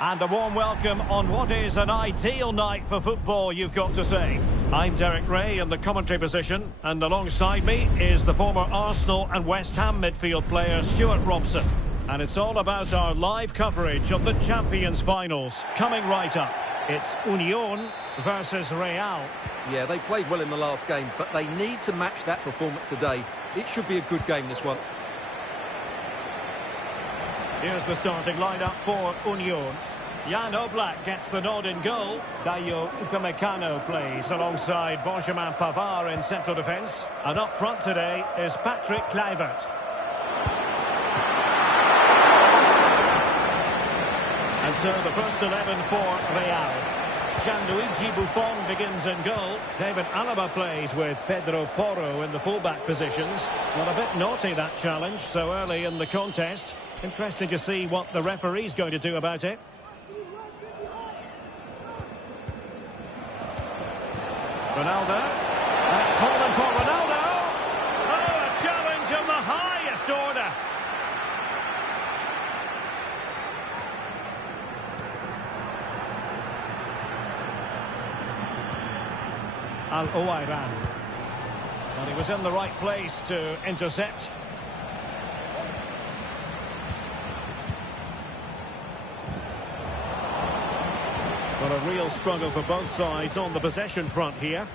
And a warm welcome on what is an ideal night for football, you've got to say. I'm Derek Ray in the commentary position, and alongside me is the former Arsenal and West Ham midfield player Stuart Robson. And it's all about our live coverage of the Champions finals. Coming right up, it's Union versus Real. Yeah, they played well in the last game, but they need to match that performance today. It should be a good game, this one. Here's the starting lineup for Union. Jan Oblak gets the nod in goal. Dayo Upamecano plays alongside Benjamin Pavard in central defence. And up front today is Patrick Kluivert. And so the first 11 for Real. Gianluigi Buffon begins in goal. David Alaba plays with Pedro Porro in the fullback positions. Well, a bit naughty, that challenge, so early in the contest. Interesting to see what the referee's going to do about it. Ronaldo. And it's fallen for Ronaldo. Oh, a challenge of the highest order. Al-Owairan. And he was in the right place to intercept. But a real struggle for both sides on the possession front here.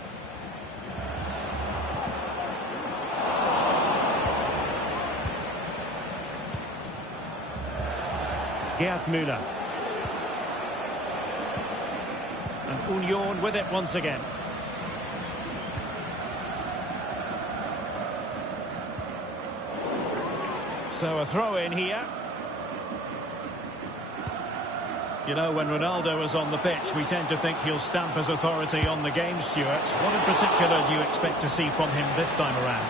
Gerd Müller. And Union with it once again. So a throw in here. You know, when Ronaldo is on the pitch, we tend to think he'll stamp his authority on the game, Stuart. What in particular do you expect to see from him this time around?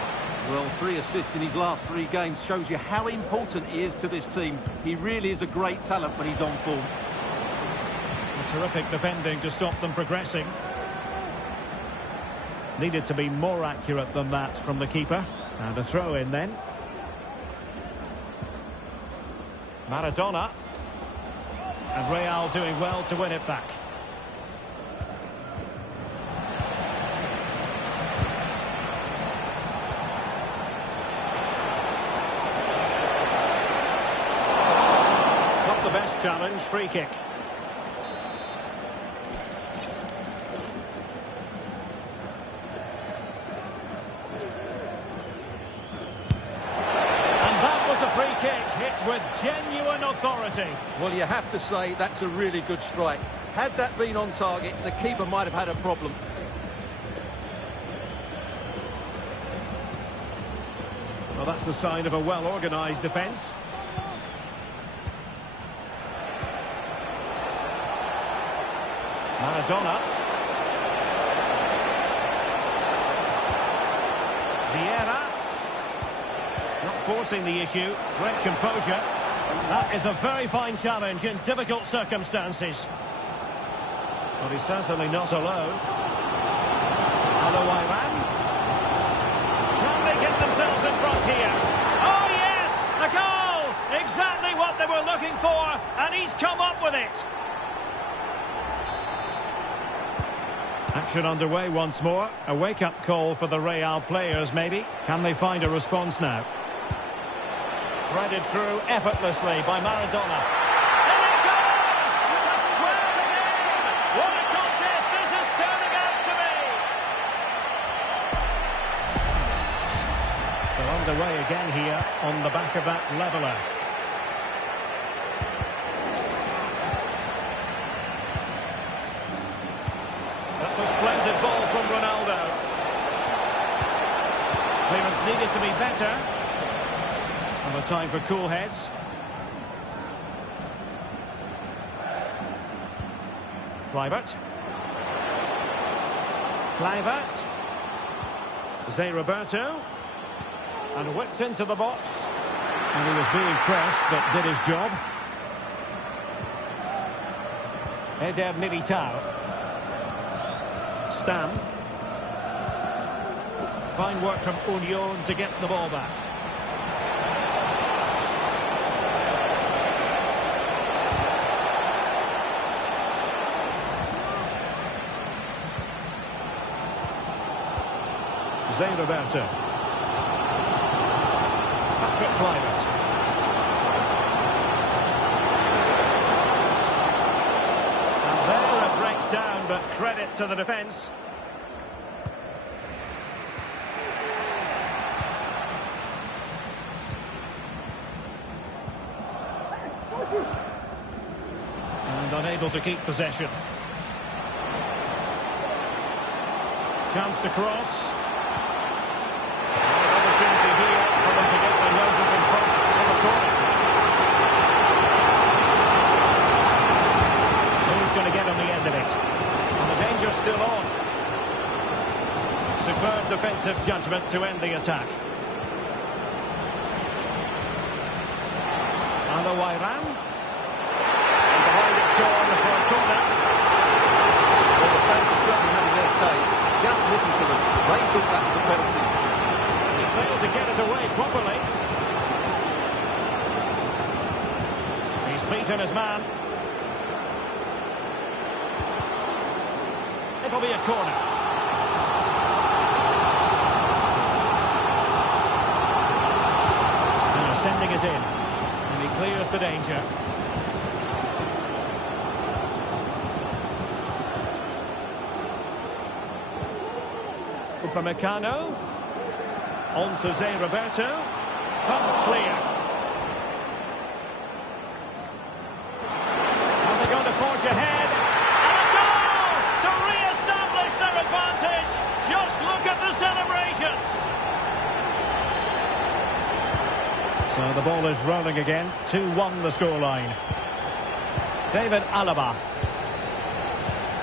Well, 3 assists in his last 3 games shows you how important he is to this team. He really is a great talent when he's on form. A terrific defending to stop them progressing. Needed to be more accurate than that from the keeper. And a throw in then. Maradona. And Real doing well to win it back. Not the best challenge, free kick. With genuine authority. Well, you have to say that's a really good strike. Had that been on target, the keeper might have had a problem. Well, that's the sign of a well-organised defence. Maradona. Vieira. Not forcing the issue. Great composure. That is a very fine challenge in difficult circumstances. But he's certainly not alone. Al-Owairan. Can they get themselves in front here? Oh, yes! A goal! Exactly what they were looking for, and he's come up with it. Action underway once more. A wake-up call for the Real players, maybe. Can they find a response now? Threaded through effortlessly by Maradona. And it goes! To square the game! What a contest this is turning out to be! They're underway again here on the back of that leveller. That's a splendid ball from Ronaldo. Clearance needed to be better. And a time for cool heads. Kluivert. Zé Roberto. And whipped into the box. And he was being pressed, but did his job. Eder Militao. Stam. Fine work from Union to get the ball back. Zé Roberto. Patrick Kluivert. And there it breaks down, but credit to the defence. And unable to keep possession. Chance to cross. An opportunity here for them to get their noses in front of the corner. Who's going to get on the end of it? And the danger's still on. Superb defensive judgment to end the attack. And the Wairan. And behind it's gone for a corner. Well, the fans are certainly having their say. Just listen to them. They think that was a penalty. He failed to get it away properly. He's beaten his man. It'll be a corner. Now sending it in. And he clears the danger. Upamecano. On to Zé Roberto. Comes clear. And they're going to forge ahead. And a goal to re-establish their advantage. Just look at the celebrations. So the ball is rolling again. 2-1 the scoreline. David Alaba.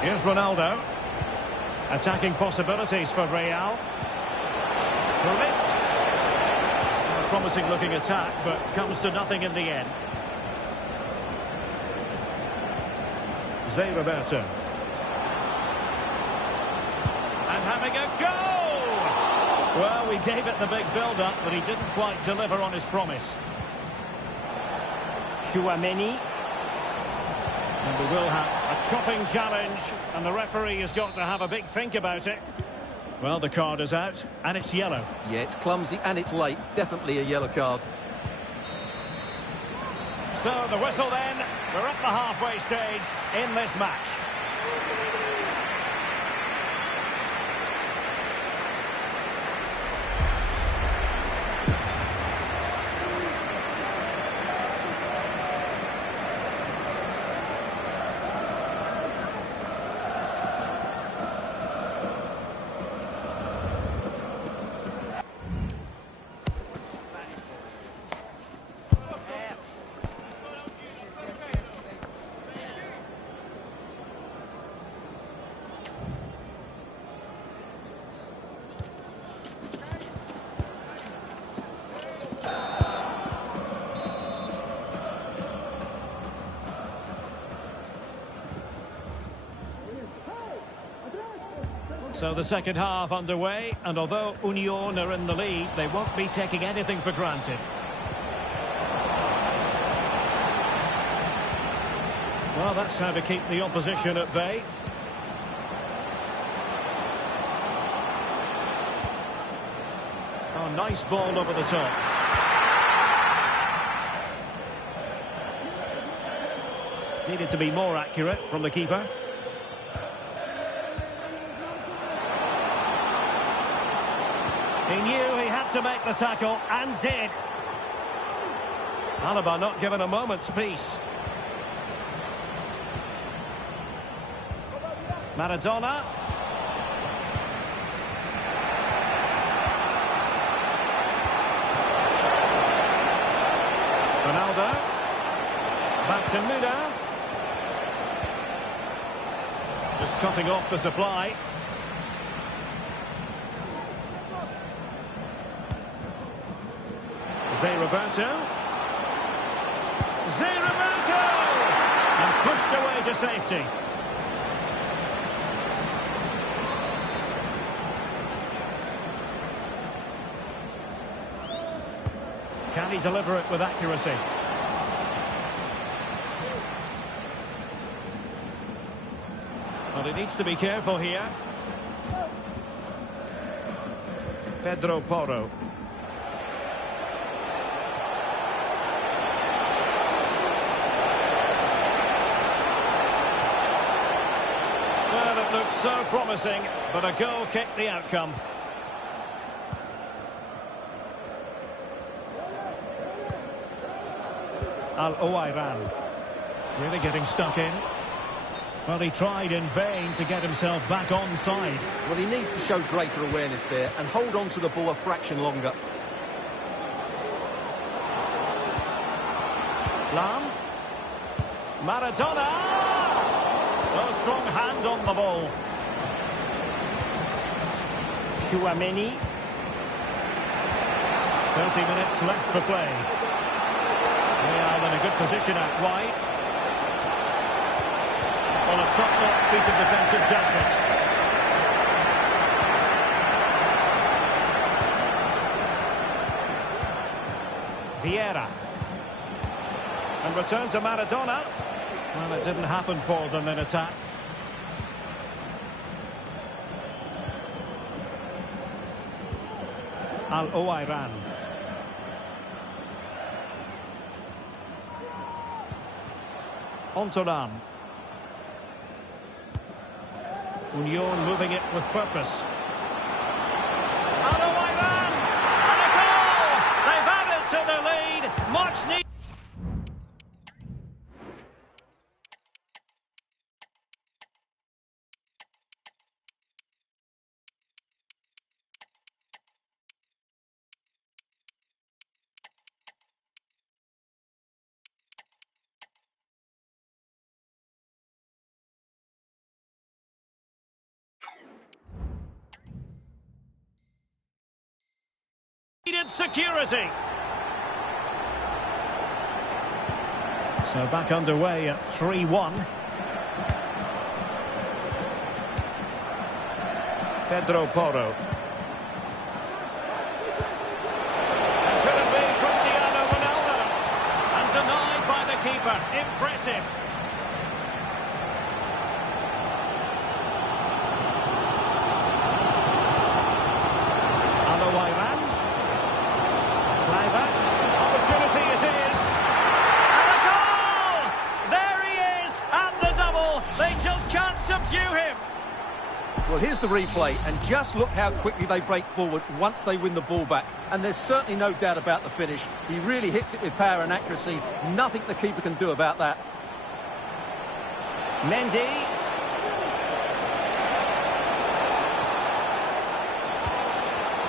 Here's Ronaldo. Attacking possibilities for Real. Gullit. A promising looking attack, but comes to nothing in the end. Zé Roberto. And having a go! Well, we gave it the big build-up, but he didn't quite deliver on his promise. Chouameni. And we will have a chopping challenge, and the referee has got to have a big think about it. Well, the card is out, and it's yellow. Yeah, it's clumsy and it's late. Definitely a yellow card. So the whistle then. We're at the halfway stage in this match. So the second half underway, and although Union are in the lead, they won't be taking anything for granted. Well, that's how to keep the opposition at bay. Oh, nice ball over the top. Needed to be more accurate from the keeper. He knew he had to make the tackle, and did. Alaba not given a moment's peace. Maradona. Ronaldo. Back to Muda. Just cutting off the supply. Zé Roberto. Zé Roberto! And pushed away to safety. Can he deliver it with accuracy? But he needs to be careful here. Pedro Porro. Well, it looks so promising, but a goal kicked the outcome. Al-Owairan. Really getting stuck in. Well, he tried in vain to get himself back onside. Well, he needs to show greater awareness there and hold on to the ball a fraction longer. Lam. Maradona! Oh, strong hand on the ball. Chouameni. 30 minutes left for play. Real in a good position out wide. On a top-notch piece of defensive judgment. Vieira. And return to Maradona. Well, it didn't happen for them in attack. Al-Owairan. Ontoram. Union moving it with purpose. Al-Owairan! And a goal! They've added to the lead. Much needed. Security. So back underway at 3-1. Pedro Porro. And could it be Cristiano Ronaldo? And denied by the keeper. Impressive. Al-Owairan. Opportunity it is. And a goal! There he is! And the double! They just can't subdue him! Well, here's the replay, and just look how quickly they break forward once they win the ball back. And there's certainly no doubt about the finish. He really hits it with power and accuracy. Nothing the keeper can do about that. Mendy.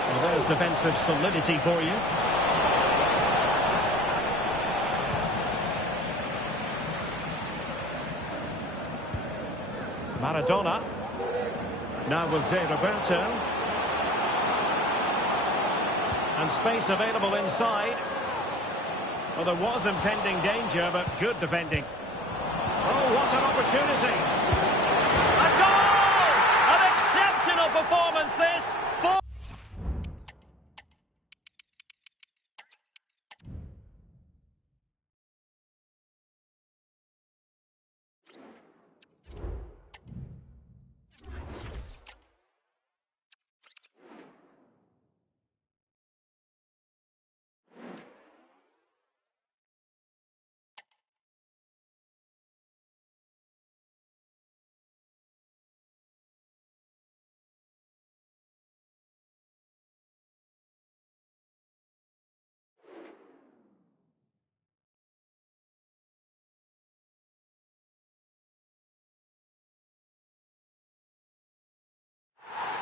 Well, there's defensive solidity for you. Maradona. Now with Zé Roberto. And space available inside. Well, there was impending danger, but good defending. Oh, what an opportunity. A goal! An exceptional performance, this.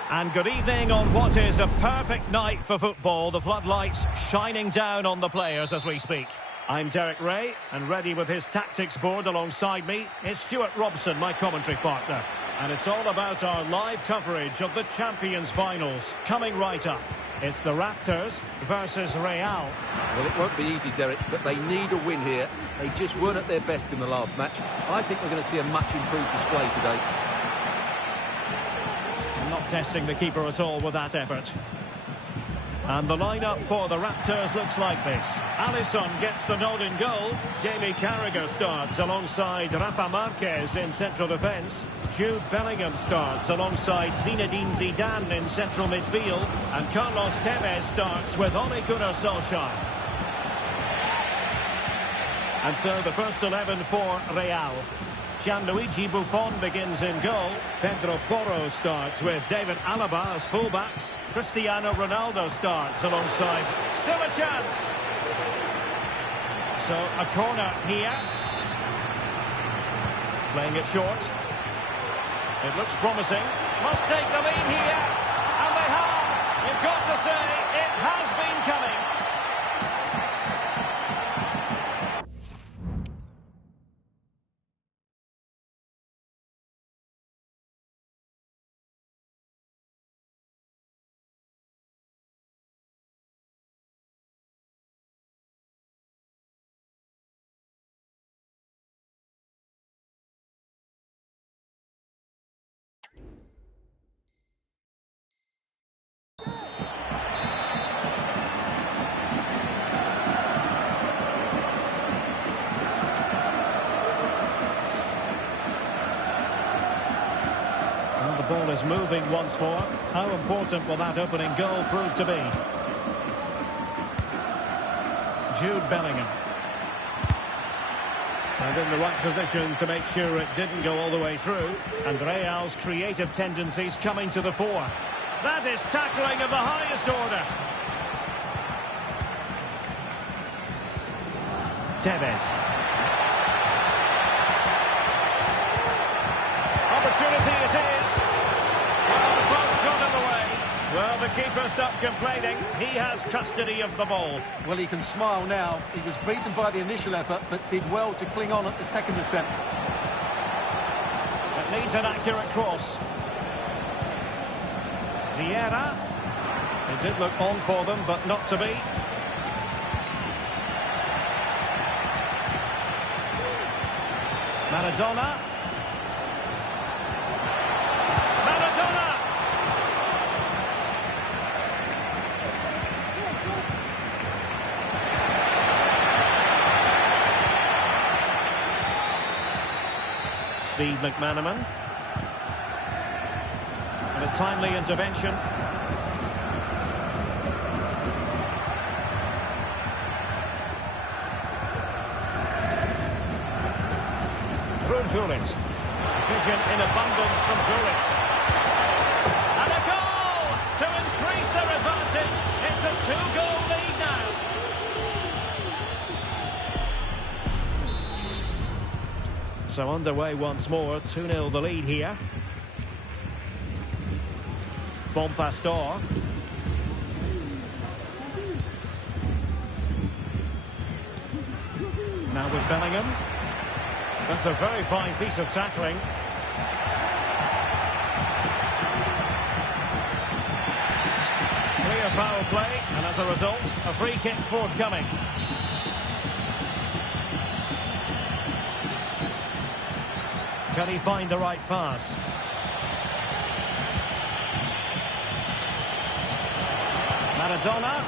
And good evening on what is a perfect night for football. The floodlights shining down on the players as we speak. I'm Derek Ray, and ready with his tactics board alongside me is Stuart Robson, my commentary partner. And it's all about our live coverage of the Champions Finals coming right up. It's the Raptors versus Real. Well, it won't be easy, Derek, but they need a win here. They just weren't at their best in the last match. I think we're going to see a much improved display today. Not testing the keeper at all with that effort. And the lineup for the Raptors looks like this. Alisson gets the nod in goal. Jamie Carragher starts alongside Rafa Marquez in central defence. Jude Bellingham starts alongside Zinedine Zidane in central midfield, and Carlos Tevez starts with Ole Gunnar Solskjaer. And so the first 11 for Real. Gianluigi Buffon begins in goal. Pedro Porro starts with David Alaba as fullbacks. Cristiano Ronaldo starts alongside. Still a chance. So a corner here. Playing it short. It looks promising. Must take the lead here. And they have. You've got to say, it has been coming. The ball is moving once more. How important will that opening goal prove to be? Jude Bellingham. And in the right position to make sure it didn't go all the way through. And Real's creative tendencies coming to the fore. That is tackling of the highest order. Tevez. Opportunity it is. Well, the cross got in the way. Well, the keeper stopped complaining. He has custody of the ball. Well, he can smile now. He was beaten by the initial effort, but did well to cling on at the second attempt. It needs an accurate cross. Vieira. It did look on for them, but not to be. Maradona. Maradona! Steve McManaman. And a timely intervention. Gullit. Vision in abundance from Gullit. And a goal to increase their advantage. It's a two-goal lead now. So underway once more. 2-0 the lead here. Bon Pastor. Now with Bellingham. That's a very fine piece of tackling. Clear foul play, and as a result, a free kick forthcoming. Can he find the right pass? Maradona.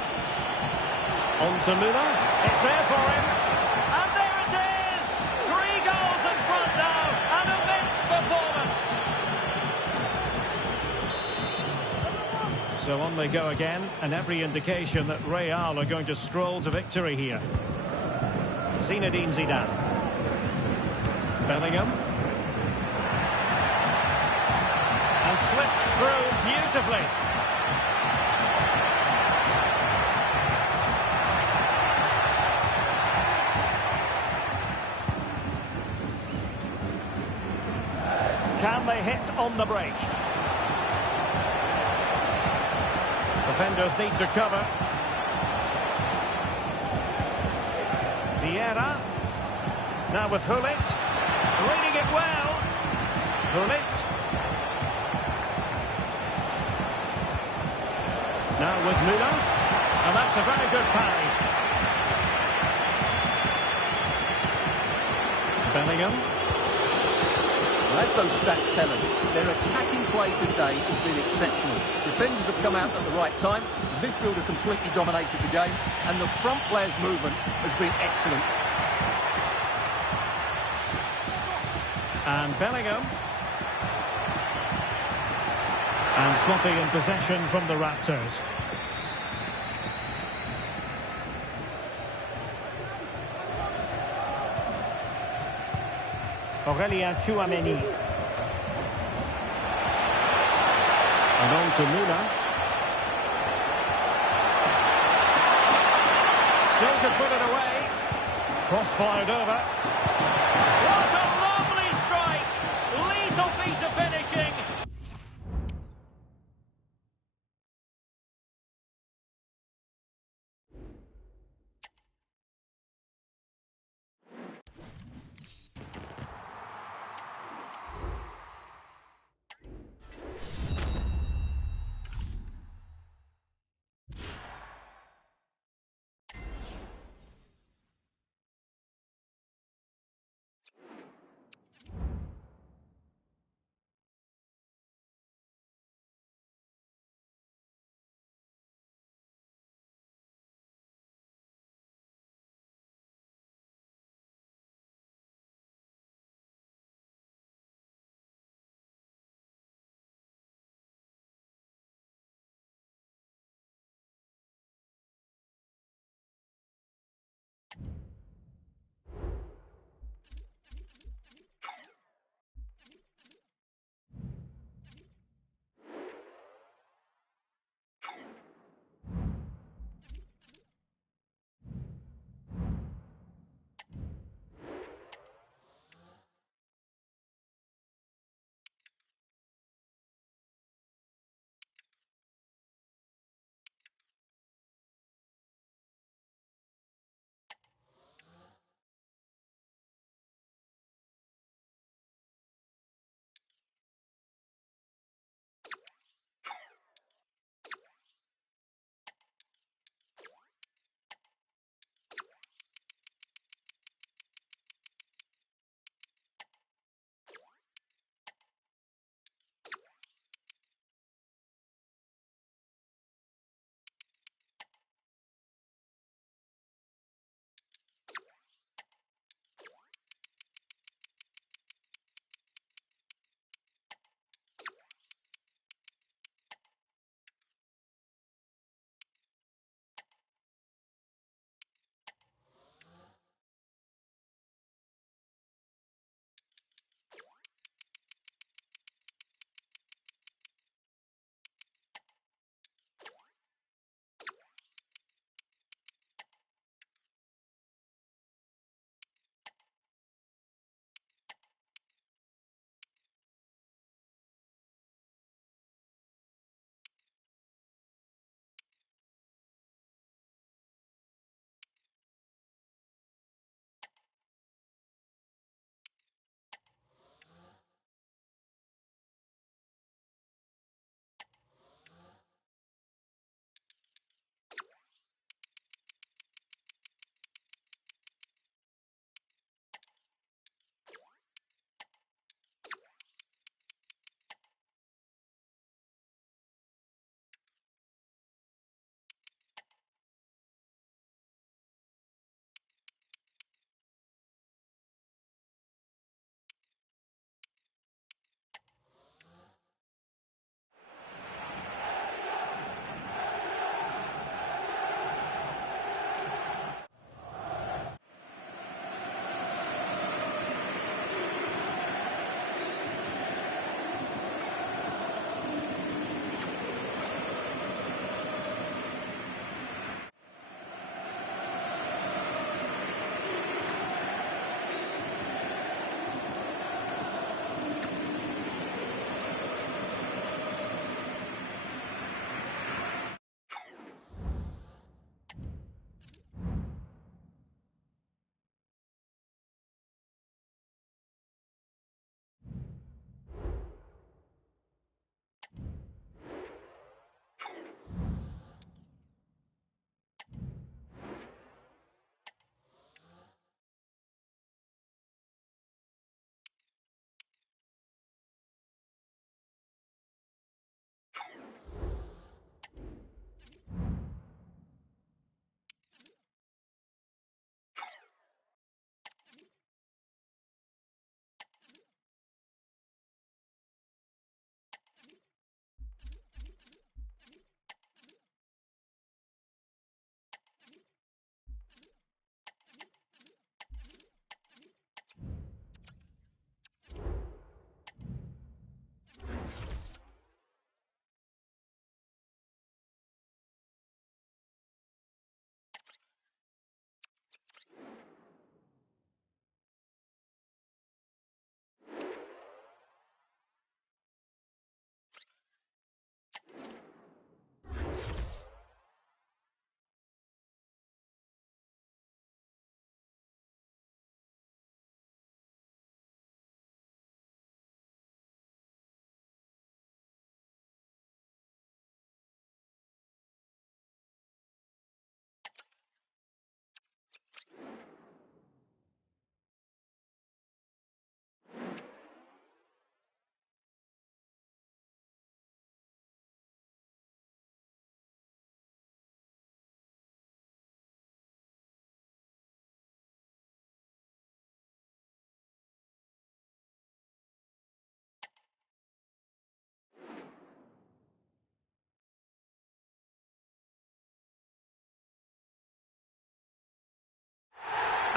On to Müller. It's there for him. And there it is! 3 goals in front now. An immense performance. So on they go again, and every indication that Real are going to stroll to victory here. Zinedine Zidane. Bellingham. And slipped through beautifully. Can they hit on the break? Defenders need to cover. Vieira. Now with Gullit. Reading it well. Gullit. Now with Müller. And that's a very good parry. Bellingham. Well, as those stats tell us, their attacking play today has been exceptional. Defenders have come out at the right time, the midfield have completely dominated the game, and the front players' movement has been excellent. And Bellingham. And swapping in possession from the Raptors. Aurelien Tchouameni. And on to Muna. Still could put it away. Cross fired over. What a lovely strike! Lethal piece of finishing.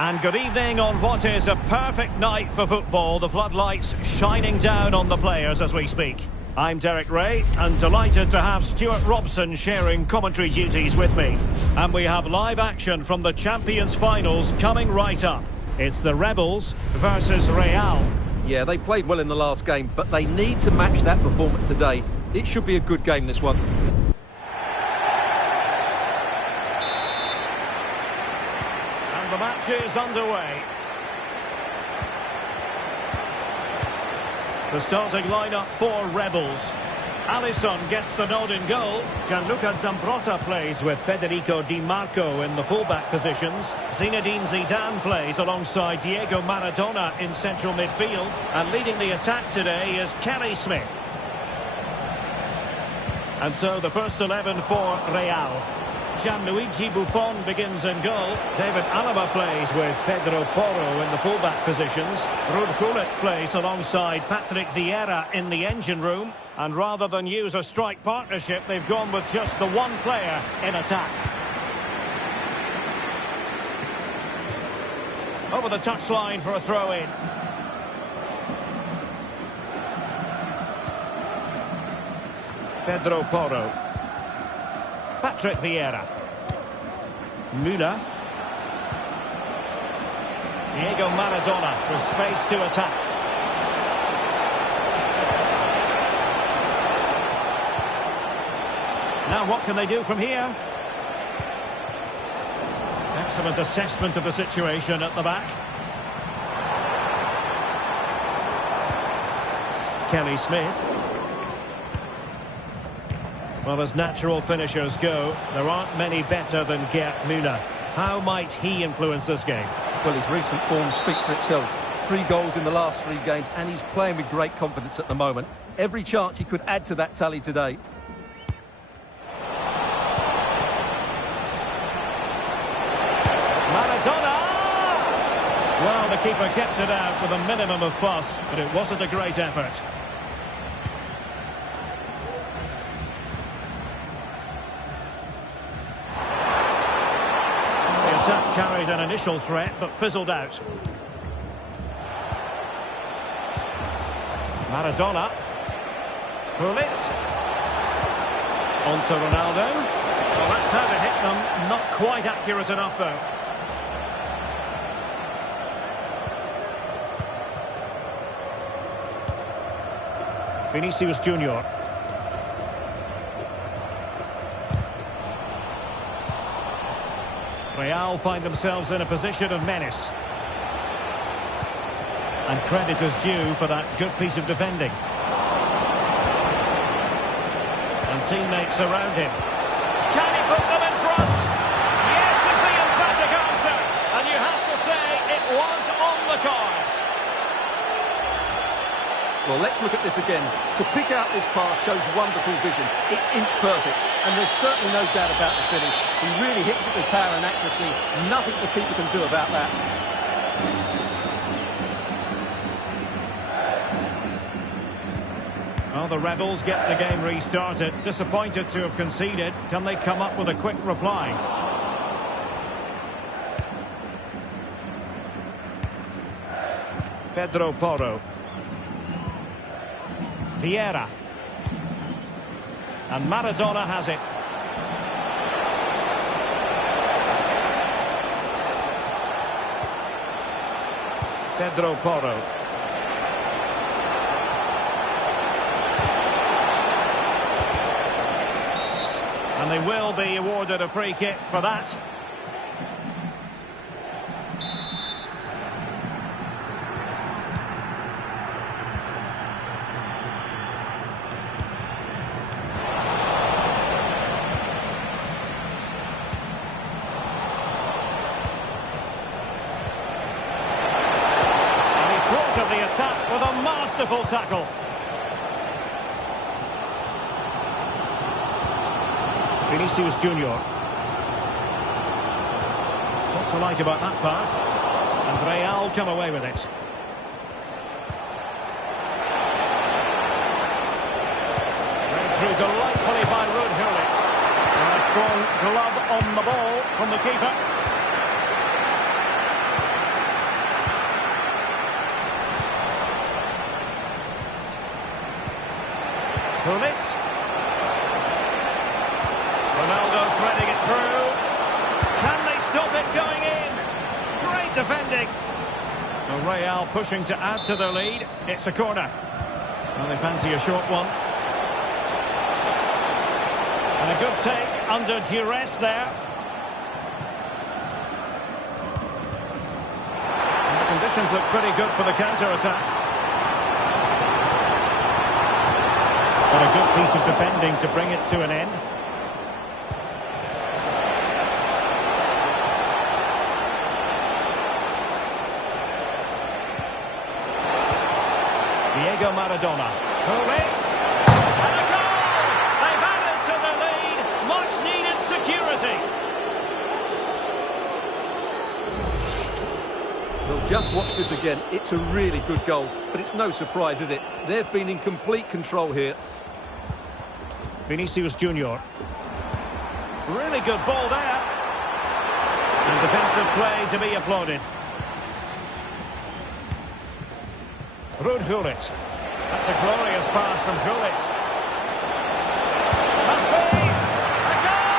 And good evening on what is a perfect night for football. The floodlights shining down on the players as we speak. I'm Derek Ray, and delighted to have Stuart Robson sharing commentary duties with me. And we have live action from the Champions Finals coming right up. It's the Rebels versus Real. Yeah, they played well in the last game, but they need to match that performance today. It should be a good game, this one. And the match is underway. The starting lineup for Rebels. Alisson gets the nod in goal. Gianluca Zambrotta plays with Federico Di Marco in the fullback positions. Zinedine Zidane plays alongside Diego Maradona in central midfield. And leading the attack today is Kelly Smith. And so the first 11 for Real. Gianluigi Buffon begins in goal. David Alaba plays with Pedro Porro in the fullback positions. Ruud Gullit plays alongside Patrick Vieira in the engine room. And rather than use a strike partnership, they've gone with just the one player in attack. Over the touchline for a throw-in. Pedro Porro. Patrick Vieira. Müller. Diego Maradona with space to attack. Now what can they do from here? Excellent assessment of the situation at the back. Kelly Smith. Well, as natural finishers go, there aren't many better than Gerd Müller. How might he influence this game? Well, his recent form speaks for itself. 3 goals in the last 3 games, and he's playing with great confidence at the moment. Every chance he could add to that tally today. Maradona! Well, the keeper kept it out with a minimum of fuss, but it wasn't a great effort. Carried an initial threat, but fizzled out. Maradona. Gullit. On to Ronaldo. Well, that's how to hit them. Not quite accurate enough, though. Vinicius Junior. Real find themselves in a position of menace. And credit is due for that good piece of defending. And teammates around him. Can he put them in front? Yes is the emphatic answer. And you have to say it was on the cards. Well, let's look at this again. To pick out this pass shows wonderful vision. It's inch perfect, and there's certainly no doubt about the finish. He really hits it with power and accuracy. Nothing the keeper can do about that. Well, the Rebels get the game restarted. Disappointed to have conceded. Can they come up with a quick reply? Pedro Porro. Vieira. And Maradona has it. Pedro Porro. And they will be awarded a free kick for that. Of the attack with a masterful tackle. Vinicius Junior. What to like about that pass? And Real come away with it. Read through delightfully by Ruud Gullit. And a strong glove on the ball from the keeper. great defending. Well, Real pushing to add to their lead. It's a corner. Well, they fancy a short one. And a good take under duress there. And the conditions look pretty good for the counter-attack. But a good piece of defending to bring it to an end. Diego Maradona. Hullits. And a goal! They've added to the lead. Much needed security. Well, just watch this again. It's a really good goal, but it's no surprise, is it? They've been in complete control here. Vinicius Junior. Really good ball there. And defensive play to be applauded. Ruud Gullit. That's a glorious pass from Gullit. Must be a goal!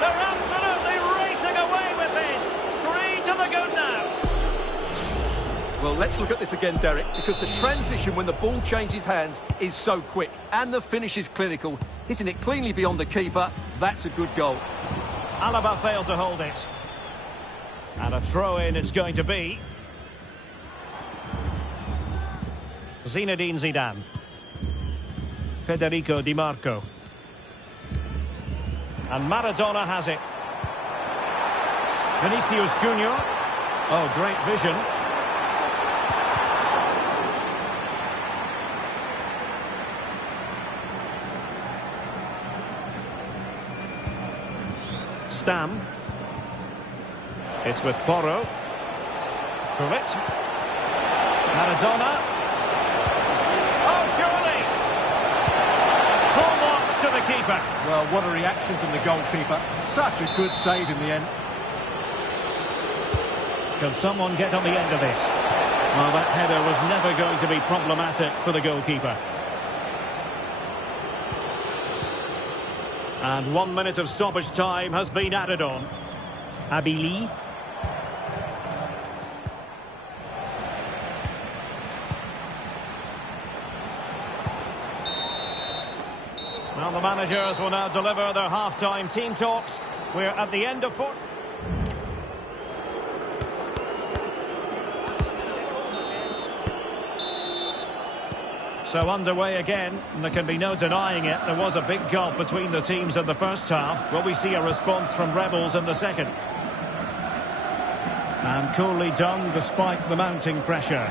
They're absolutely racing away with this. 3 to the good now. Well, let's look at this again, Derek, because the transition when the ball changes hands is so quick, and the finish is clinical. Hitting it cleanly beyond the keeper, that's a good goal. Alaba failed to hold it. And a throw-in it's going to be. Zinedine Zidane. Federico Di Marco. And Maradona has it. Vinicius Junior. Oh, great vision. Stam. It's with Porro. Gullit. Maradona. To the keeper. Well, what a reaction from the goalkeeper. Such a good save in the end. Can someone get on the end of this? Well, that header was never going to be problematic for the goalkeeper. And 1 minute of stoppage time has been added on. Abili. Well, the managers will now deliver their half-time team talks. We're at the end of 4. So underway again, and there can be no denying it. There was a big gulf between the teams in the first half. Will we see a response from Rebels in the second? And coolly done despite the mounting pressure.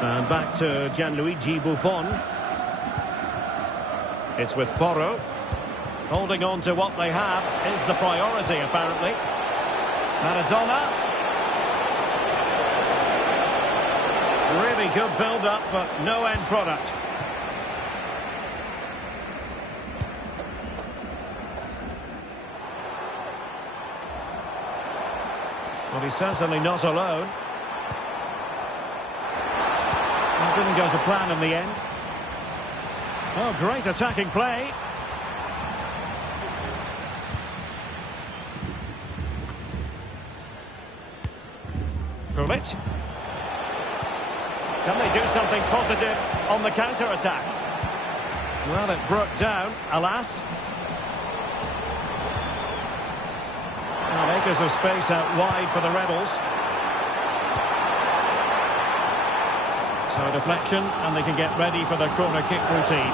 And back to Gianluigi Buffon. It's with Porro. Holding on to what they have is the priority, apparently. Maradona. Really good build-up, but no end product. Well, he's certainly not alone. It didn't go to plan in the end. Oh, great attacking play. Gullit. Can they do something positive on the counter-attack? Well, it broke down, alas. And acres of space out wide for the Rebels. So deflection, and they can get ready for their corner kick routine.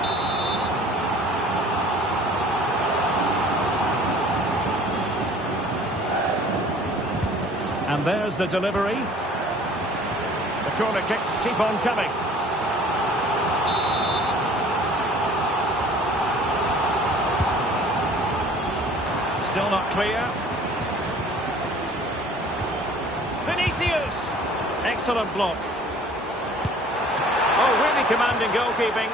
And there's the delivery. The corner kicks keep on coming. Still not clear. Vinicius! Excellent block. Oh, really commanding goalkeeping.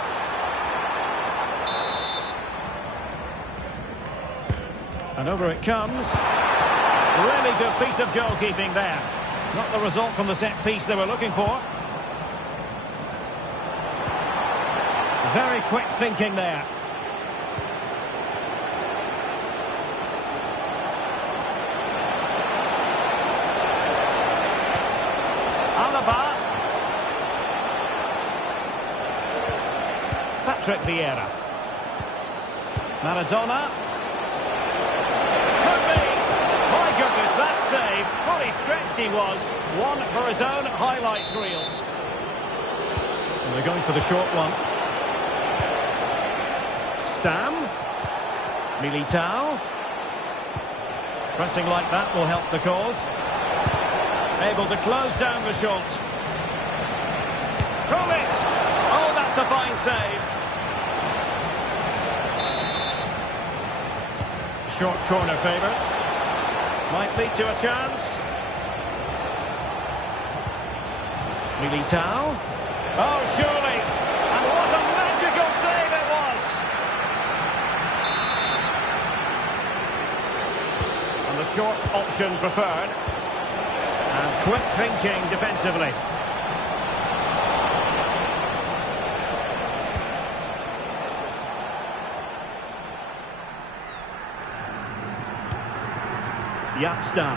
And over it comes. Really good piece of goalkeeping there. Not the result from the set piece they were looking for. Very quick thinking there. Patrick Vieira. Maradona. Could be. My goodness, that save. Fully stretched he was. One for his own highlights reel. And they're going for the short one. Stam. Militao. Pressing like that will help the cause. Able to close down the shot. Krullit! Oh, that's a fine save. Short corner favour. Might lead to a chance. Militao. Oh, surely. And what a magical save it was. And the short option preferred. And quick thinking defensively. Yapstam.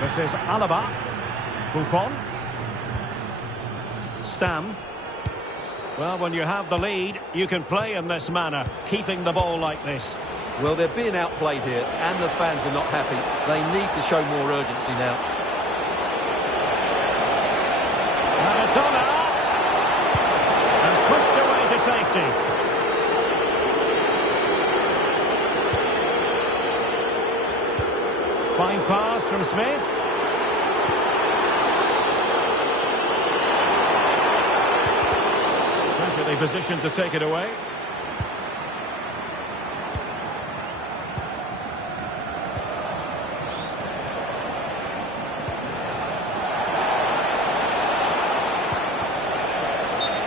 This is Alaba. Buffon. Stam. Well, when you have the lead, you can play in this manner, keeping the ball like this. Well, they're being outplayed here, and the fans are not happy. They need to show more urgency now. Maradona. And pushed away to safety. Fine pass from Smith. Perfectly positioned to take it away.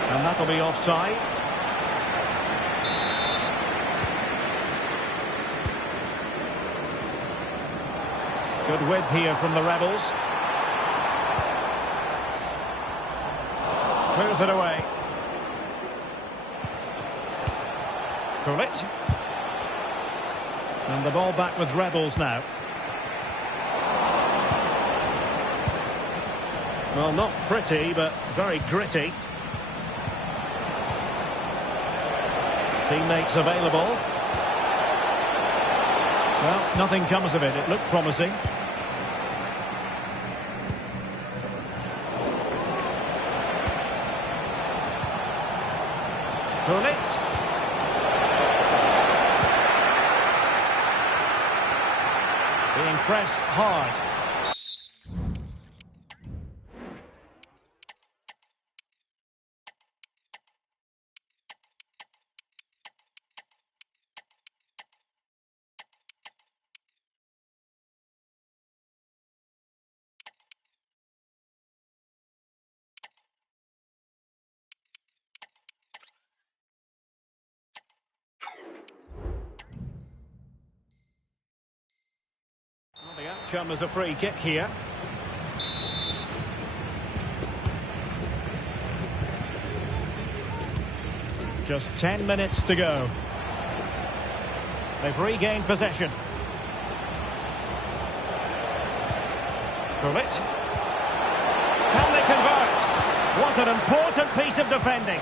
And that'll be offside. Good width here from the Rebels. Clears it away. Krullit. And the ball back with Rebels now. Well, not pretty, but very gritty. Teammates available. Well, nothing comes of it. It looked promising. Krullit. Being pressed hard. Well, the outcome is a free kick here. Just 10 minutes to go. They've regained possession. Krullit. Can they convert? Was an important piece of defending.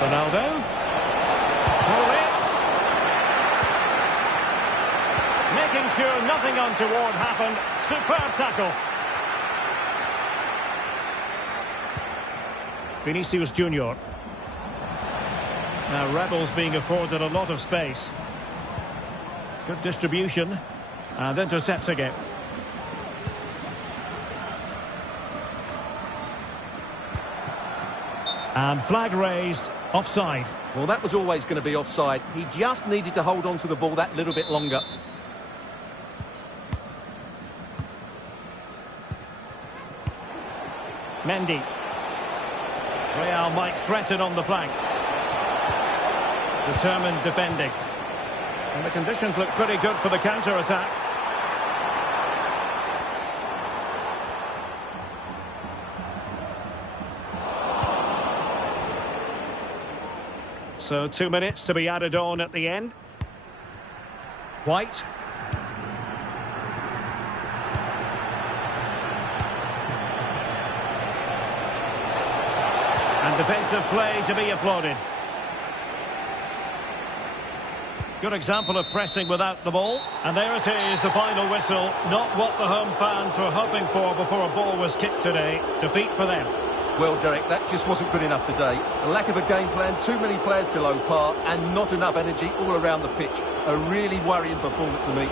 Ronaldo. Krullit. Making sure nothing untoward happened. Superb tackle. Vinicius Junior. Now Rebels being afforded a lot of space. Good distribution. And intercepts again. And flag raised. Offside. Well, that was always going to be offside. He just needed to hold on to the ball that little bit longer. Mendy. Real might threaten on the flank. Determined defending. And the conditions look pretty good for the counter-attack. So 2 minutes to be added on at the end. White. And defensive play to be applauded. Good example of pressing without the ball. And there it is, the final whistle. Not what the home fans were hoping for before a ball was kicked today. Defeat for them. Well, Derek, that just wasn't good enough today. A lack of a game plan, too many players below par, and not enough energy all around the pitch. A really worrying performance for me.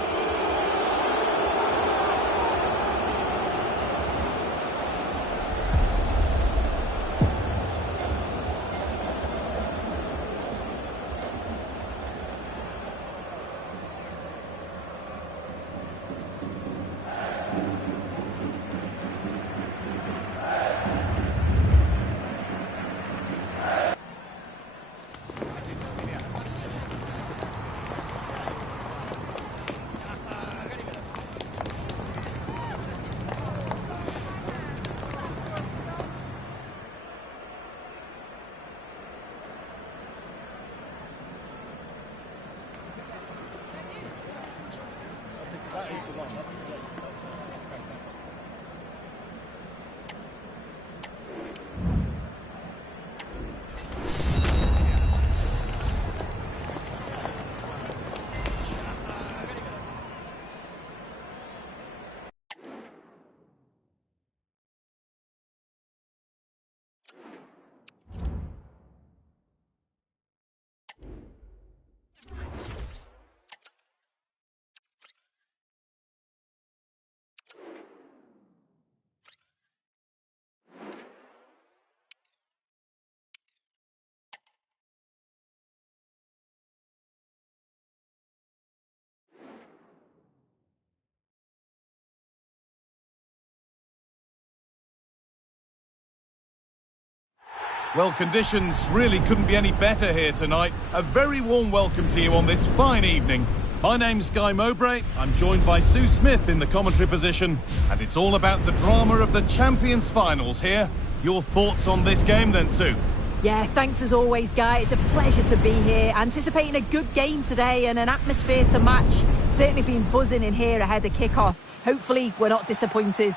Well, conditions really couldn't be any better here tonight. A very warm welcome to you on this fine evening. My name's Guy Mowbray. I'm joined by Sue Smith in the commentary position. And it's all about the drama of the Champions Finals here. Your thoughts on this game then, Sue? Yeah, thanks as always, Guy. It's a pleasure to be here. Anticipating a good game today and an atmosphere to match. Certainly been buzzing in here ahead of kick-off. Hopefully, we're not disappointed.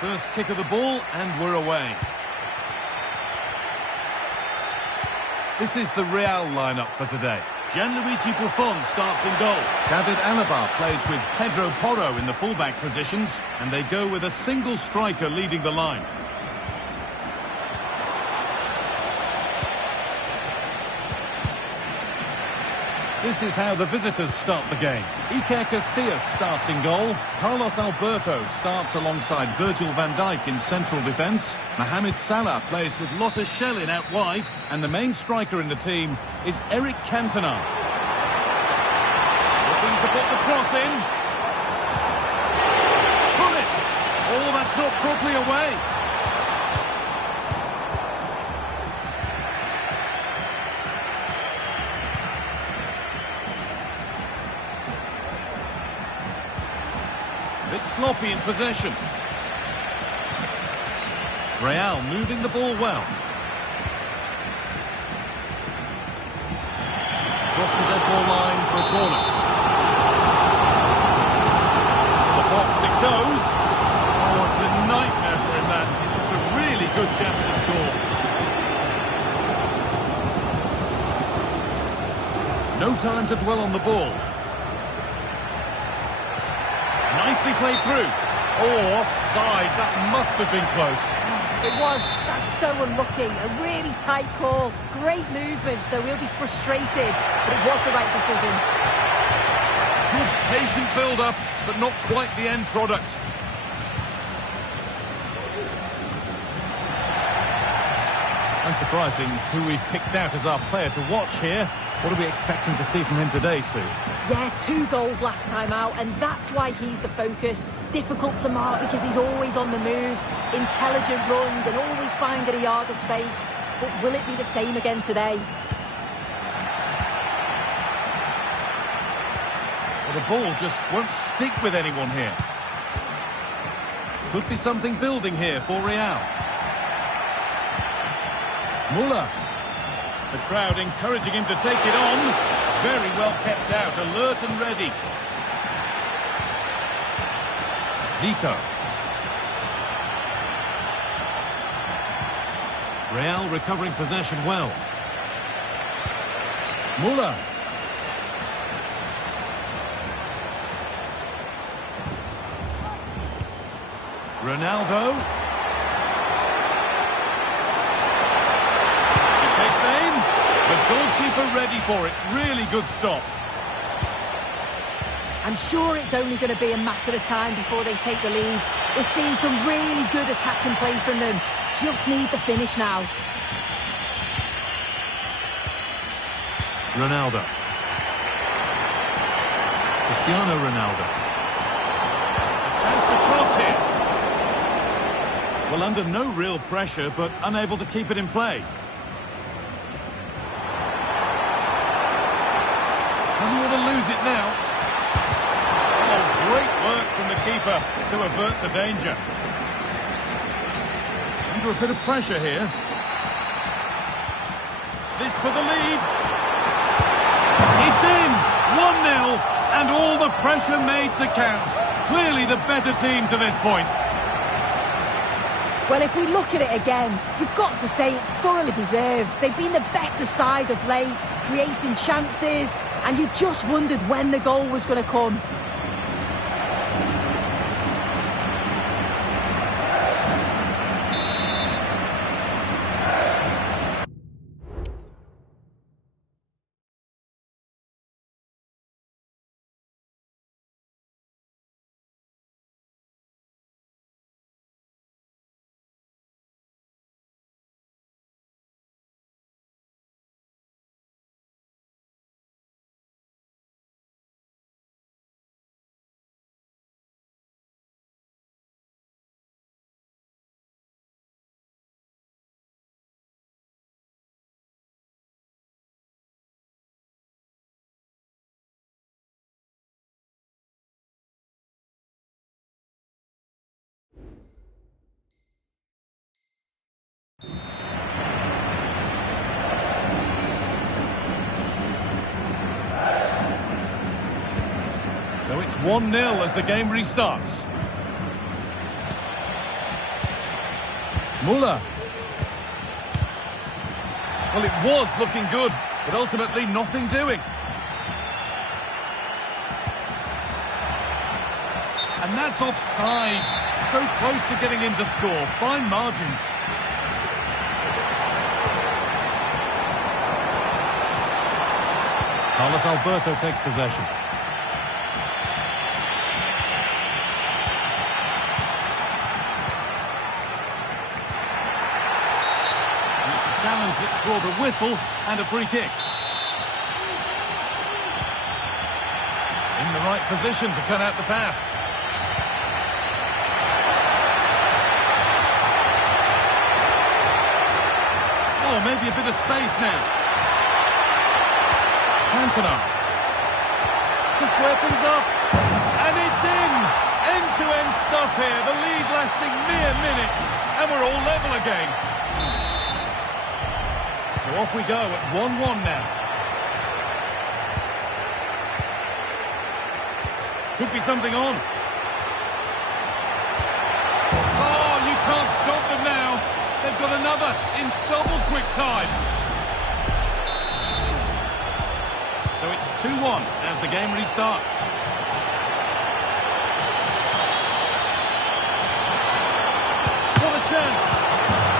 The first kick of the ball, and we're away. This is the Real lineup for today. Gianluigi Buffon starts in goal. David Alaba plays with Pedro Porro in the fullback positions, and they go with a single striker leading the line. This is how the visitors start the game. Iker Casillas starts in goal. Carlos Alberto starts alongside Virgil van Dijk in central defence. Mohamed Salah plays with Lotte Schelling out wide. And the main striker in the team is Eric Cantona. Looking to put the cross in. Pull it! Oh, that's not properly away. Bit sloppy in possession. Real moving the ball well. Across the dead ball line for a corner. To the box it goes. Oh, it's a nightmare for him that. It's a really good chance to score. No time to dwell on the ball. Nicely played through. Oh, offside. That must have been close. It was. That's so unlucky. A really tight call. Great movement, so he'll be frustrated. But it was the right decision. Good patient build-up, but not quite the end product. Unsurprising who we've picked out as our player to watch here. What are we expecting to see from him today, Sue? Yeah, 2 goals last time out, and that's why he's the focus. Difficult to mark because he's always on the move. Intelligent runs and always finding a yard of space. But will it be the same again today? Well, the ball just won't stick with anyone here. Could be something building here for Real. Muller. The crowd encouraging him to take it on. Very well kept out, alert and ready. Zico. Real recovering possession well. Müller. Ronaldo. He takes aim. The goalkeeper ready for it. Really good stop. I'm sure it's only going to be a matter of time before they take the lead. We're seeing some really good attacking play from them. Just need the finish now. Ronaldo. Cristiano Ronaldo. A chance to cross here. Well, under no real pressure, but unable to keep it in play. Doesn't want to lose it now. Oh, great work from the keeper to avert the danger. Under a bit of pressure here. This for the lead. It's in! 1-0, and all the pressure made to count. Clearly the better team to this point. Well, if we look at it again, you've got to say it's thoroughly deserved. They've been the better side of late, creating chances, and you just wondered when the goal was going to come. So it's 1-0 as the game restarts. Müller. Well, it was looking good, but ultimately nothing doing. And that's offside. So close to getting in to score. Fine margins. Carlos Alberto takes possession. Challenge that's brought a whistle and a free kick. In the right position to cut out the pass. Oh, maybe a bit of space now. Cantona. To square things up. And it's in! End-to-end stuff here. The lead lasting mere minutes. And we're all level again. So off we go at 1-1 now. Could be something on. Oh, you can't stop them now. They've got another in double quick time. So it's 2-1 as the game restarts. What a chance.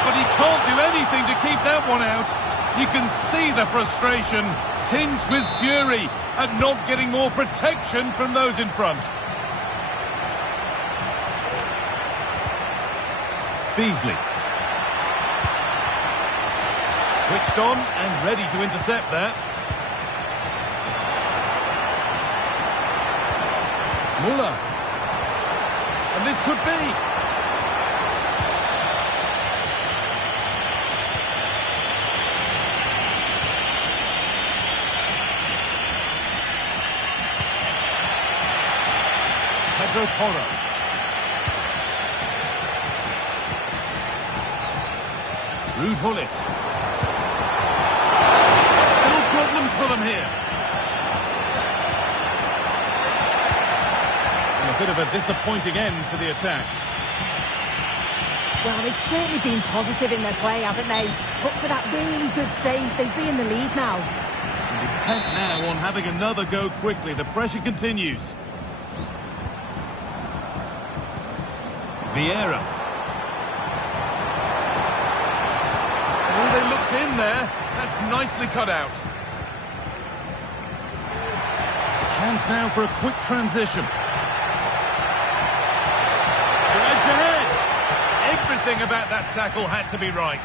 But he can't do anything to keep that one out. You can see the frustration, tinged with fury, at not getting more protection from those in front. Beasley. Switched on and ready to intercept that. Müller. And this could be. Pedro Porro. Ruud Gullit. Still problems for them here. And a bit of a disappointing end to the attack. Well, they've certainly been positive in their play, haven't they? But for that really good save, they'd be in the lead now. And intent now on having another go quickly. The pressure continues. Vieira. Oh, they looked in there. That's nicely cut out. Chance now for a quick transition. To edge ahead. Everything about that tackle had to be right.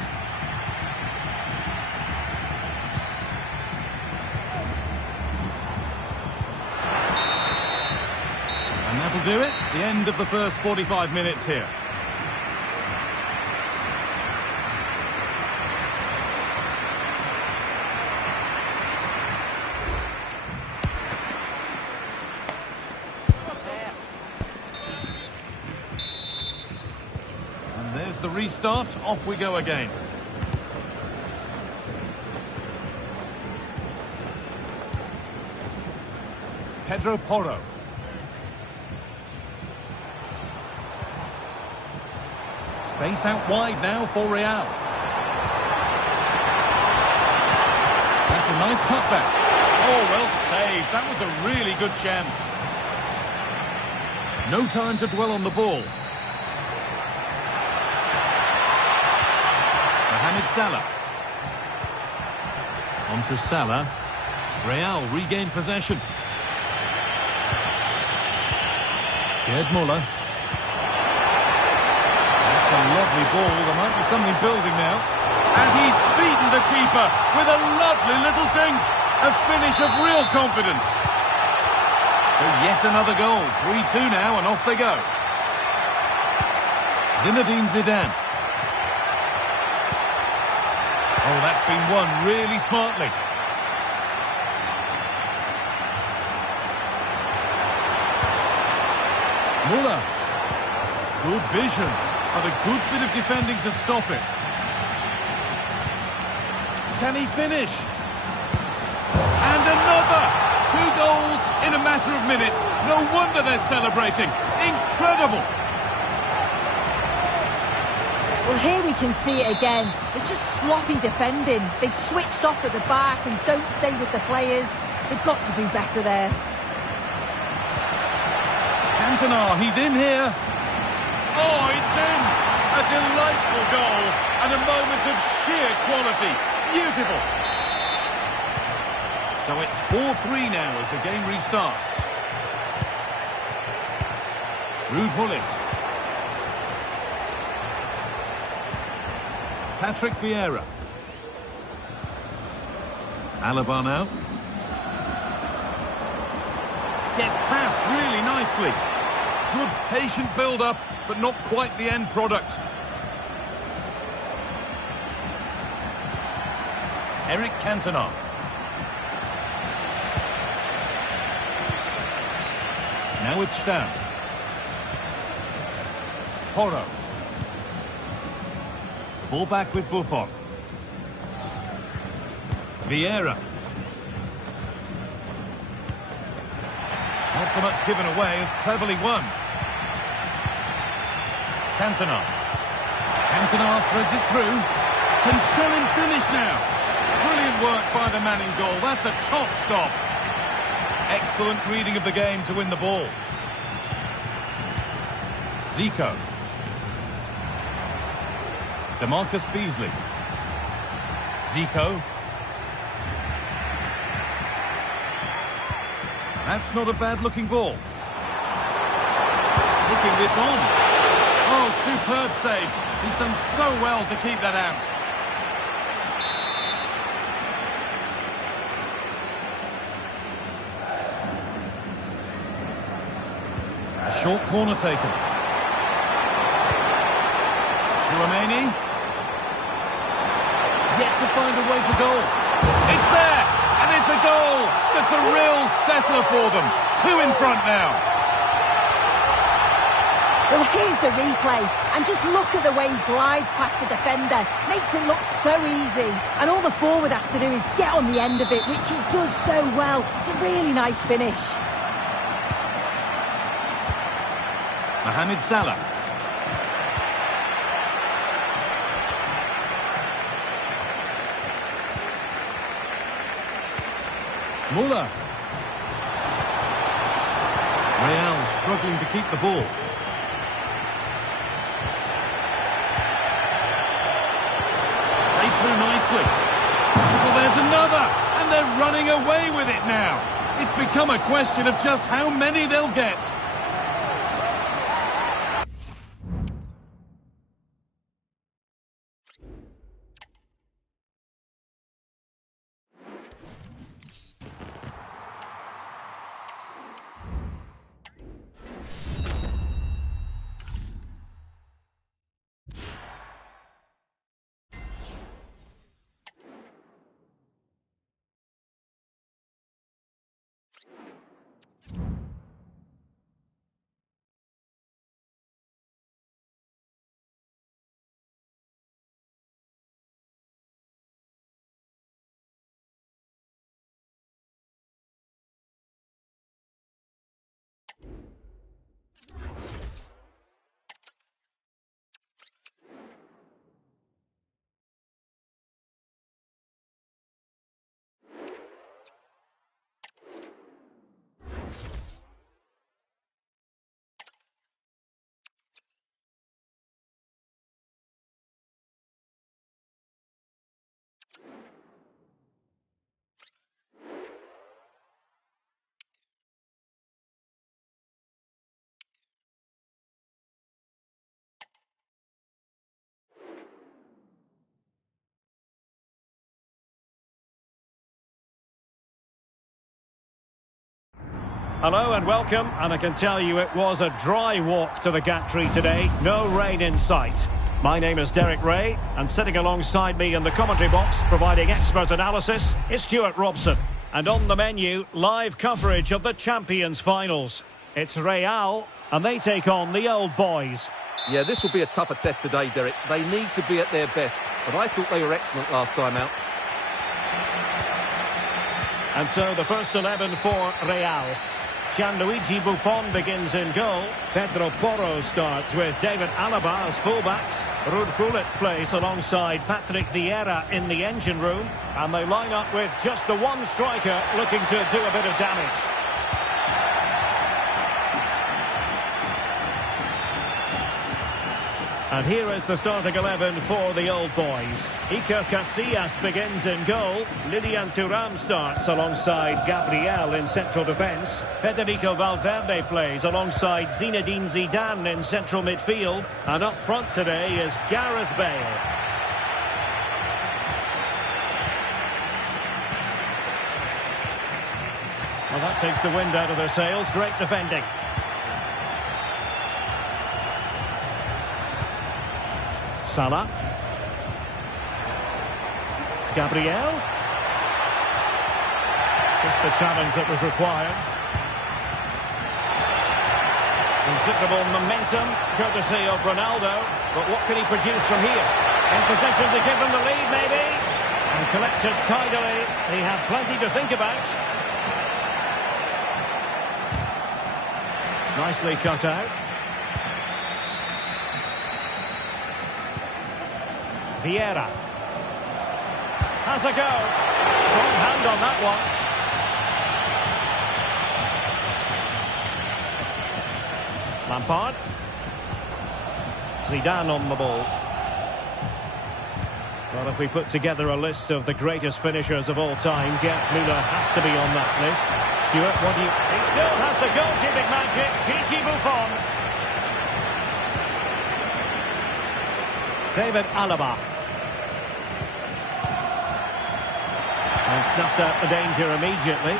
And that'll do it. The end of the first 45 minutes here. And there's the restart. Off we go again. Pedro Porro. Space out wide now for Real. That's a nice cutback. Oh, well saved. That was a really good chance. No time to dwell on the ball. Mohamed Salah. Onto Salah. Real regain possession. Gerd Muller. That's a lovely ball. There might be something building now. And he's beaten the keeper with a lovely little dink. A finish of real confidence. So yet another goal. 3-2 now, and off they go. Zinedine Zidane. Oh, that's been won really smartly. Muller. Good vision, but a good bit of defending to stop it. Can he finish? And another! 2 goals in a matter of minutes. No wonder they're celebrating. Incredible! Well, here we can see it again. It's just sloppy defending. They've switched off at the back and don't stay with the players. They've got to do better there. Cantona, he's in here. Oh, it's in! A delightful goal and a moment of sheer quality. Beautiful! So it's 4-3 now as the game restarts. Ruud Gullit. Patrick Vieira. Alaba now. Gets past really nicely. Good patient build-up, but not quite the end product. Eric Cantona. Now with Stam. Porro. Ball back with Buffon. Vieira. Not so much given away as cleverly won. Cantona. Cantona threads it through. Can show him finish now. Brilliant work by the man in goal. That's a top stop. Excellent reading of the game to win the ball. Zico. DeMarcus Beasley. Zico. That's not a bad-looking ball. Looking this on. Oh, superb save. He's done so well to keep that out. A short corner taken. Chouameni. Yet to find a way to goal. It's there! And it's a goal! That's a real settler for them. 2 in front now. Well, here's the replay. And just look at the way he glides past the defender. Makes it look so easy. And all the forward has to do is get on the end of it, which he does so well. It's a really nice finish. Mohamed Salah. Muller. Real struggling to keep the ball. Played through nicely. Well, there's another, and they're running away with it now. It's become a question of just how many they'll get. Hello and welcome, and I can tell you it was a dry walk to the gantry today, no rain in sight. My name is Derek Ray, and sitting alongside me in the commentary box, providing expert analysis, is Stuart Robson. And on the menu, live coverage of the Champions Finals. It's Real, and they take on the Old Boys. Yeah, this will be a tougher test today, Derek. They need to be at their best, but I thought they were excellent last time out. And so the first 11 for Real. Gianluigi Buffon begins in goal. Pedro Porro starts with David Alaba as fullbacks. Ruud Gullit plays alongside Patrick Vieira in the engine room. And they line up with just the one striker looking to do a bit of damage. And here is the starting 11 for the Old Boys. Iker Casillas begins in goal. Lilian Thuram starts alongside Gabriel in central defence. Federico Valverde plays alongside Zinedine Zidane in central midfield. And up front today is Gareth Bale. Well, that takes the wind out of their sails. Great defending. Salah. Gabriel. Just the challenge that was required. Considerable momentum, courtesy of Ronaldo. But what can he produce from here? In possession to give them the lead, maybe. And collected tidily. He had plenty to think about. Nicely cut out. Vieira has a go. Strong hand on that one. Lampard. Zidane on the ball. Well, if we put together a list of the greatest finishers of all time, Gerd Müller has to be on that list. Stuart, what do you... He still has the goalkeeping magic. Gigi Buffon. David Alaba. And snuffed out the danger immediately.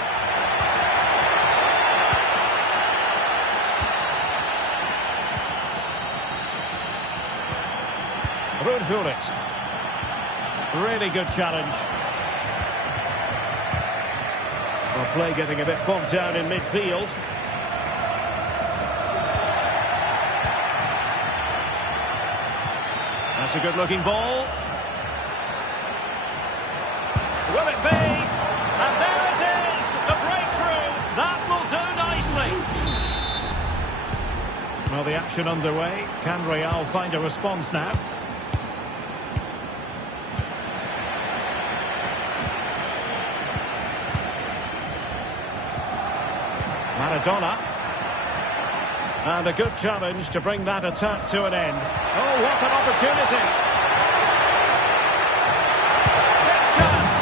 Ruud Gullit. Really good challenge. Well, play getting a bit bogged down in midfield. That's a good-looking ball. Will it be? And there it is! The breakthrough! That will do nicely! Well, the action underway. Can Real find a response now? Maradona. And a good challenge to bring that attack to an end. Oh, what an opportunity! Good chance!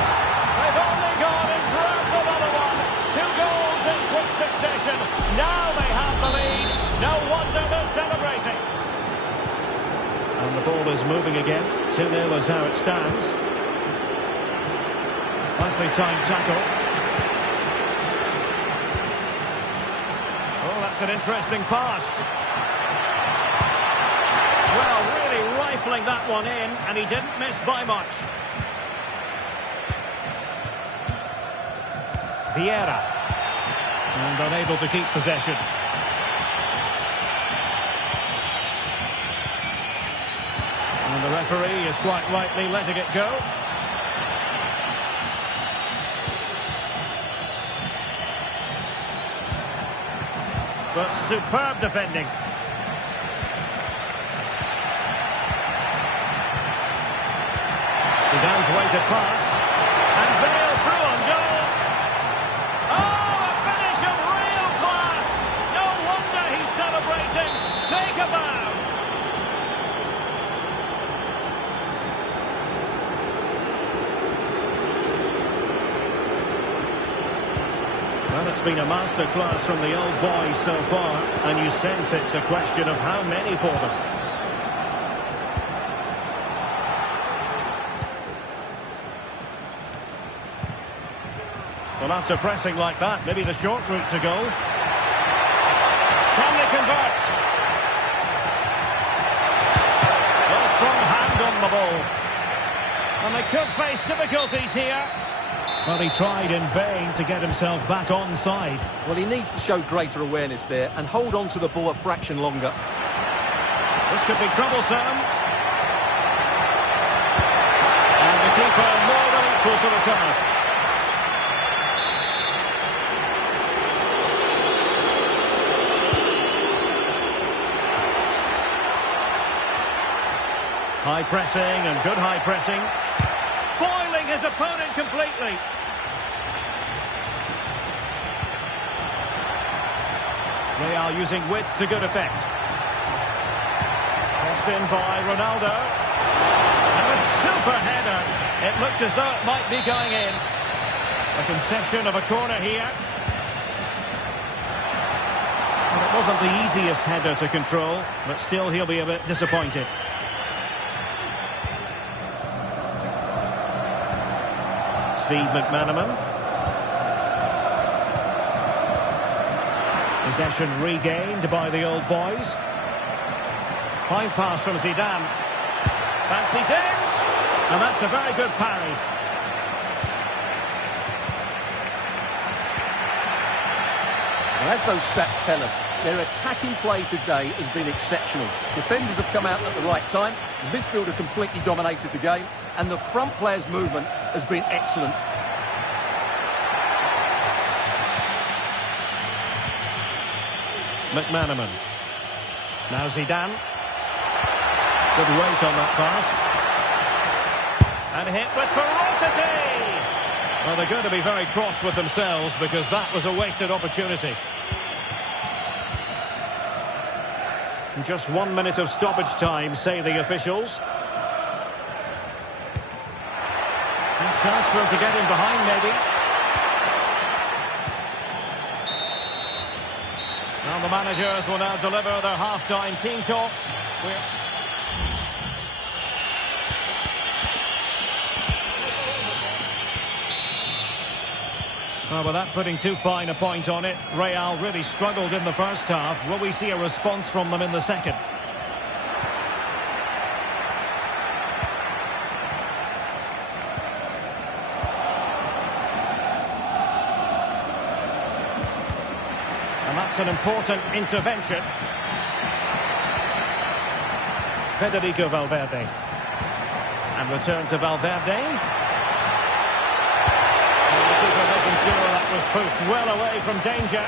They've only gone and grabbed another one. 2 goals in quick succession. Now they have the lead. No wonder they're celebrating. And the ball is moving again. 2-0 is how it stands. Nicely timed tackle. Oh, that's an interesting pass. Well, really rifling that one in, and he didn't miss by much. Vieira. And unable to keep possession. And the referee is quite rightly letting it go. But superb defending. Zidane's weighted pass. And Bale through on goal. Oh, a finish of real class. No wonder he's celebrating. Take a bow. Well, it's been a masterclass from the old boys so far, and you sense it's a question of how many for them. Well, after pressing like that, maybe the short route to goal. Can they convert? Well, strong hand on the ball. And they could face difficulties here. Well, he tried in vain to get himself back onside. Well, he needs to show greater awareness there and hold on to the ball a fraction longer. This could be troublesome. And the keeper more than equal to the task. High pressing and good high pressing. Foiling his opponent completely. They are using width to good effect. Crossed in by Ronaldo. And a super header. It looked as though it might be going in. A concession of a corner here. Well, it wasn't the easiest header to control, but still he'll be a bit disappointed. Steve McManaman. Possession regained by the old boys. Fine pass from Zidane. Fancies it. And that's a very good parry. Well, as those stats tell us, their attacking play today has been exceptional. Defenders have come out at the right time, the midfielder completely dominated the game, and the front player's movement has been excellent. McManaman. Now Zidane. Good weight on that pass. And hit with ferocity! Well, they're going to be very cross with themselves because that was a wasted opportunity. Just 1 minute of stoppage time, say the officials. Good chance for him to get in behind, maybe. Well, the managers will now deliver their half-time team talks. Well, without putting too fine a point on it, Real really struggled in the first half. Will we see a response from them in the second? And that's an important intervention. Federico Valverde. And return to Valverde. Making sure that was pushed well away from danger.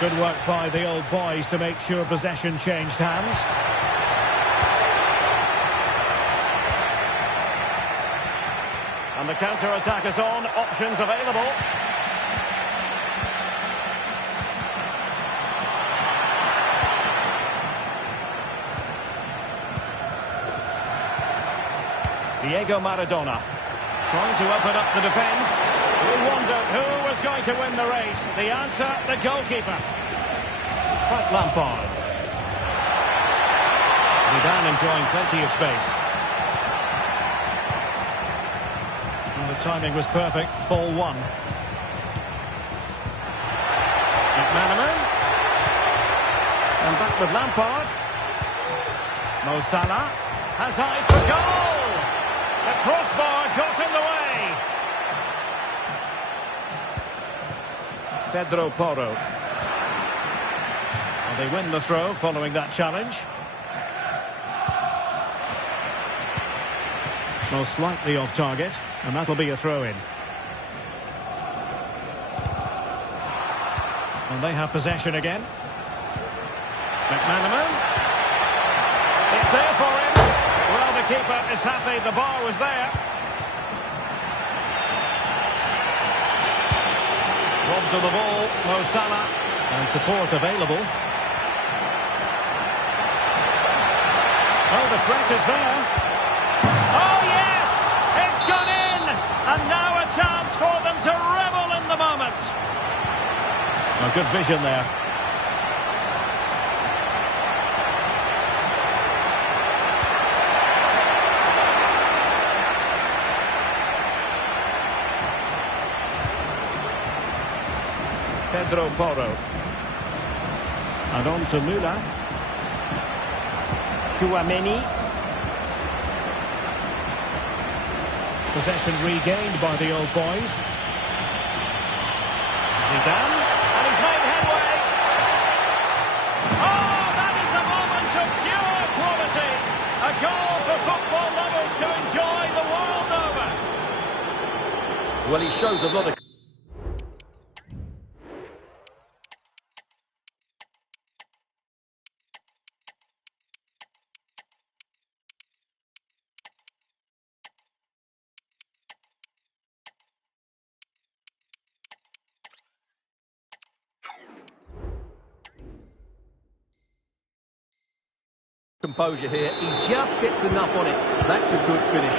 Good work by the old boys to make sure possession changed hands. And the counter-attack is on. Options available. Diego Maradona trying to open up the defence. We wondered who was going to win the race. The answer, the goalkeeper. Frank Lampard. Zidane enjoying plenty of space. And the timing was perfect. Ball one. McManaman. And back with Lampard. Mo Salah has eyes for goal. The crossbar got in the way. Pedro Porro. And they win the throw following that challenge. Most slightly off target, and that'll be a throw-in. And they have possession again. McManaman. It's there for him. Well, the keeper is happy the bar was there. Robbed to the ball, Mo Salah, and support available. Oh, the threat is there. Oh, yes! It's gone in! And now a chance for them to revel in the moment. A good vision there. Pedro Porro. And on to Müller. Chouameni. Possession regained by the old boys. Zidane. And he's made headway. Oh, that is a moment of pure quality. A goal for football lovers to enjoy the world over. Well, he shows a lot of... composure here. He just gets enough on it. That's a good finish.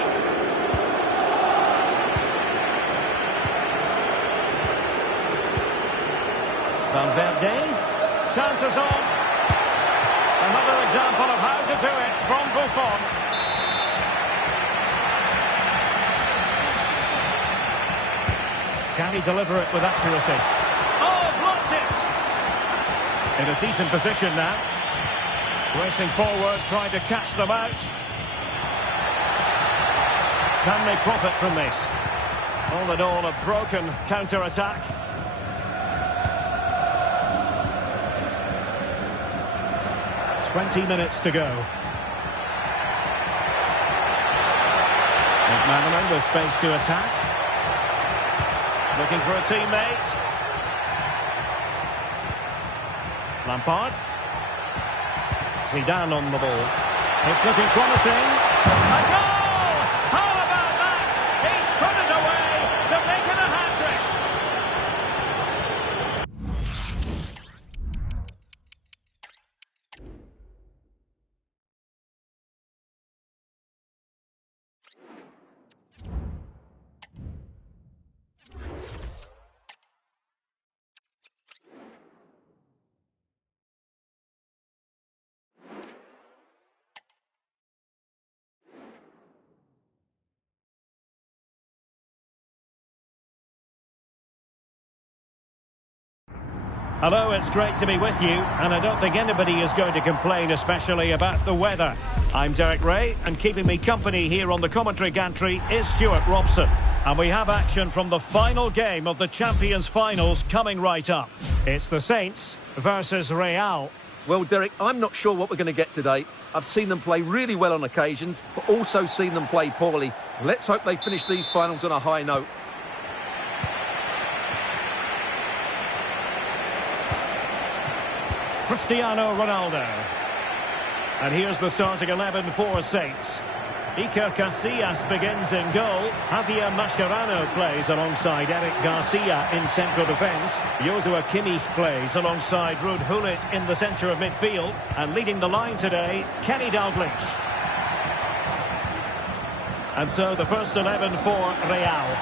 Valverde. Chances on. Another example of how to do it from Buffon. Can he deliver it with accuracy? Oh, blocked it! In a decent position now. Racing forward, trying to catch them out. Can they profit from this? All in all, a broken counter-attack. .20 minutes to go. McManaman with space to attack. Looking for a teammate. Lampard. Zidane on the ball. It's looking promising. A goal! How about that? He's put it away to make it a hat-trick. Hello, it's great to be with you, and I don't think anybody is going to complain, especially about the weather. I'm Derek Ray, and keeping me company here on the commentary gantry is Stuart Robson. And we have action from the final game of the Champions Finals coming right up. It's the Saints versus Real. Well, Derek, I'm not sure what we're going to get today. I've seen them play really well on occasions, but also seen them play poorly. Let's hope they finish these finals on a high note. Cristiano Ronaldo. And here's the starting 11 for Saints. Iker Casillas begins in goal. Javier Mascherano plays alongside Eric Garcia in central defence. Joshua Kimmich plays alongside Ruud Gullit in the centre of midfield. And leading the line today, Kenny Dalglish. And so the first 11 for Real.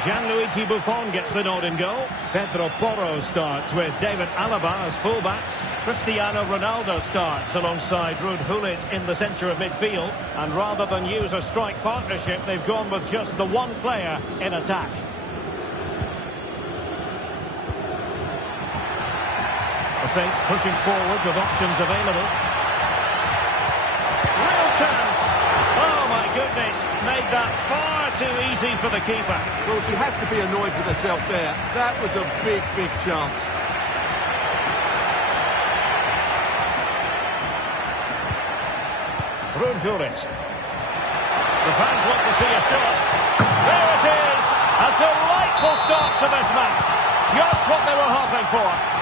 Gianluigi Buffon gets the nod in goal. Pedro Porro starts with David Alaba as fullbacks. Cristiano Ronaldo starts alongside Ruud Gullit in the centre of midfield. And rather than use a strike partnership, they've gone with just the one player in attack. The Saints pushing forward with options available. Real chance! Oh my goodness, made that far too easy for the keeper. Well, she has to be annoyed with herself there. That was a big, big chance. Ruud Gullit. The fans want to see a shot. There it is! A delightful start to this match. Just what they were hoping for.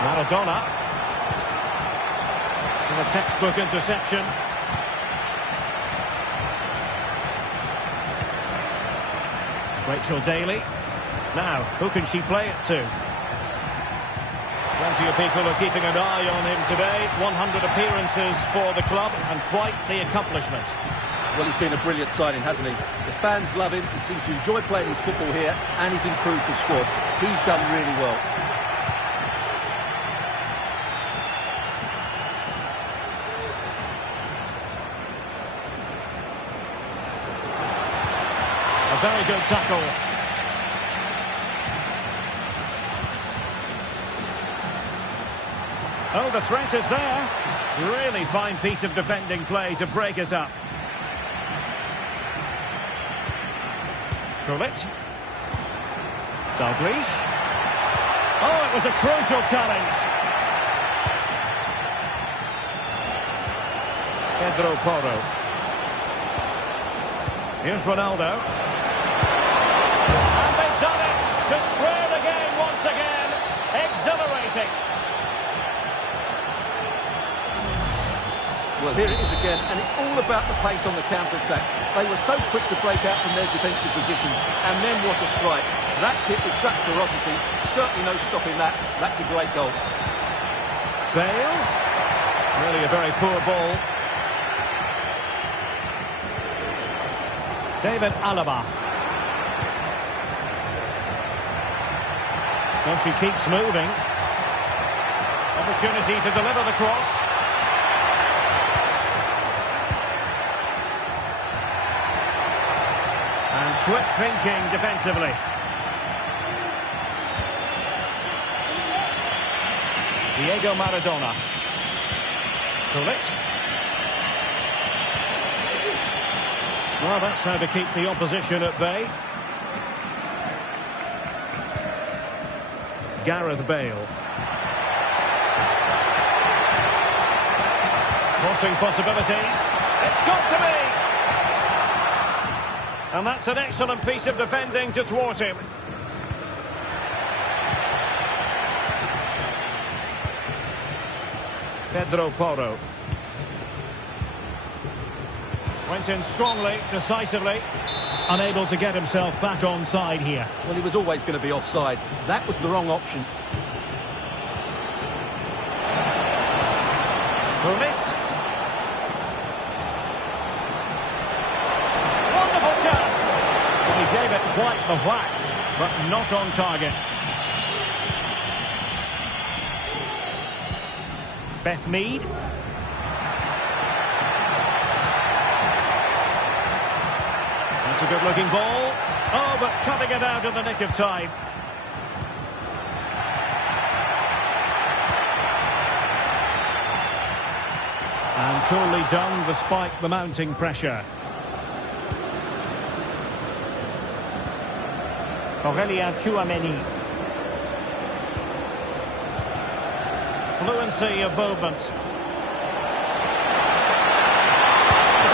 Maradona. And a textbook interception. Rachel Daly. Now, who can she play it to? Plenty of people are keeping an eye on him today. 100 appearances for the club and quite the accomplishment. Well, he's been a brilliant signing, hasn't he? The fans love him. He seems to enjoy playing his football here and he's improved the squad. He's done really well. Very good tackle. Oh, the threat is there. Really fine piece of defending play to break us up. Gullit. Dalglish. Oh, it was a crucial challenge. Pedro Porro. Here's Ronaldo. To square the game once again. Exhilarating. Well, here it is again, and it's all about the pace on the counter-attack. They were so quick to break out from their defensive positions, and then what a strike. That's hit with such ferocity. Certainly no stopping that. That's a great goal. Bale. Really a very poor ball. David Alaba. Well, she keeps moving. Opportunity to deliver the cross. And quick thinking defensively. Diego Maradona. Gullit. Well, that's how to keep the opposition at bay. Gareth Bale. Crossing possibilities. It's got to be! And that's an excellent piece of defending to thwart him. Pedro Porro. Went in strongly, decisively. Unable to get himself back on side here. Well, he was always going to be offside. That was the wrong option. Gullit. Wonderful chance. Well, he gave it quite the whack, but not on target. Beth Mead. That's a good-looking ball. Oh, but cutting it out in the nick of time. And coolly done despite the mounting pressure. Aurélien Tchouameni. Fluency of movement. Is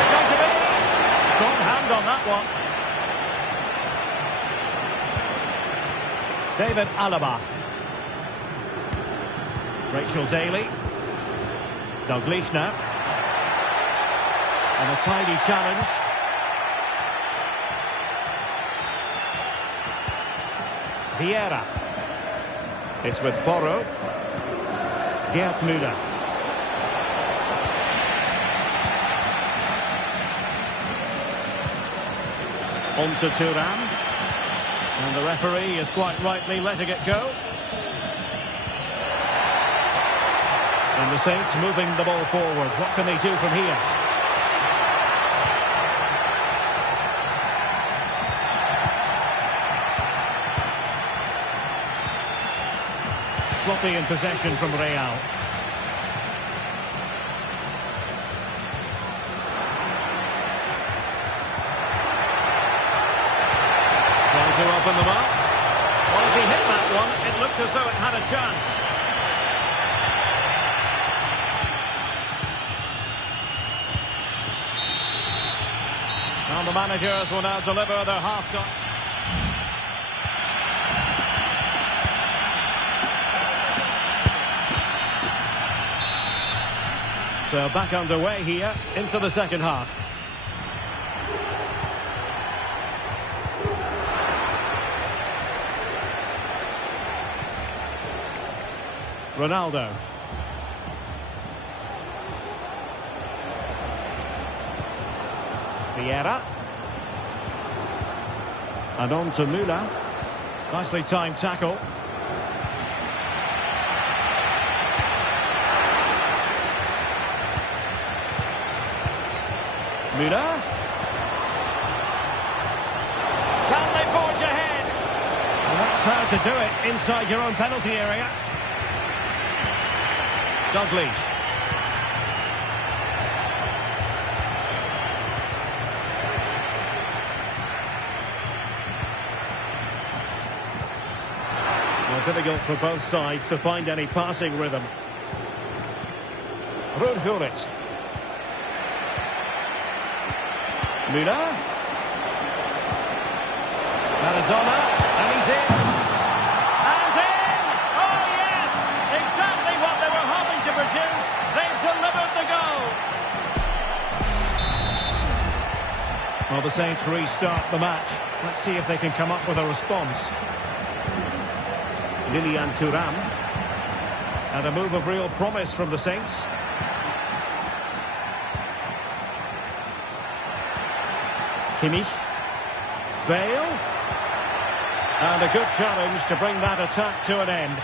it going to be? Strong hand on that one. David Alaba. Rachel Daly. Dalglish now. And a tidy challenge. Vieira. It's with Porro. Gerd Müller. On to Thuram. And the referee is quite rightly letting it go. And the Saints moving the ball forward. What can they do from here? Sloppy in possession from Real. Trying to open them up. Well, as he hit that one, it looked as though it had a chance. And the managers will now deliver their half-time. So back underway here into the second half. Ronaldo. Vieira. And on to Müller. Nicely timed tackle. Müller. Can they forge ahead? And that's how to do it inside your own penalty area. Dalglish. Well, difficult for both sides to find any passing rhythm. Ruud Gullit. Müller. Maradona. And he's in. And in! Oh, yes! Exactly what they were hoping to produce. They've delivered the goal. Well, the Saints restart the match. Let's see if they can come up with a response. Lilian Thuram. And a move of real promise from the Saints. Kimmich. Bale. And a good challenge to bring that attack to an end.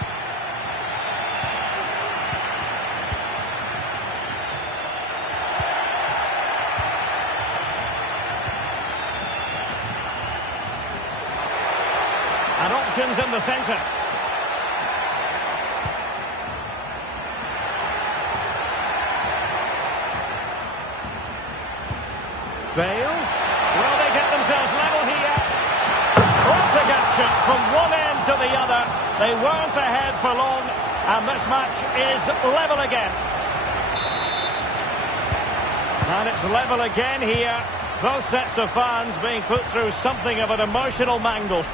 And options in the centre. Bale. Will they get themselves level here? Frantic action from one end to the other. They weren't ahead for long, and this match is level again. And it's level again here. Both sets of fans being put through something of an emotional mangle.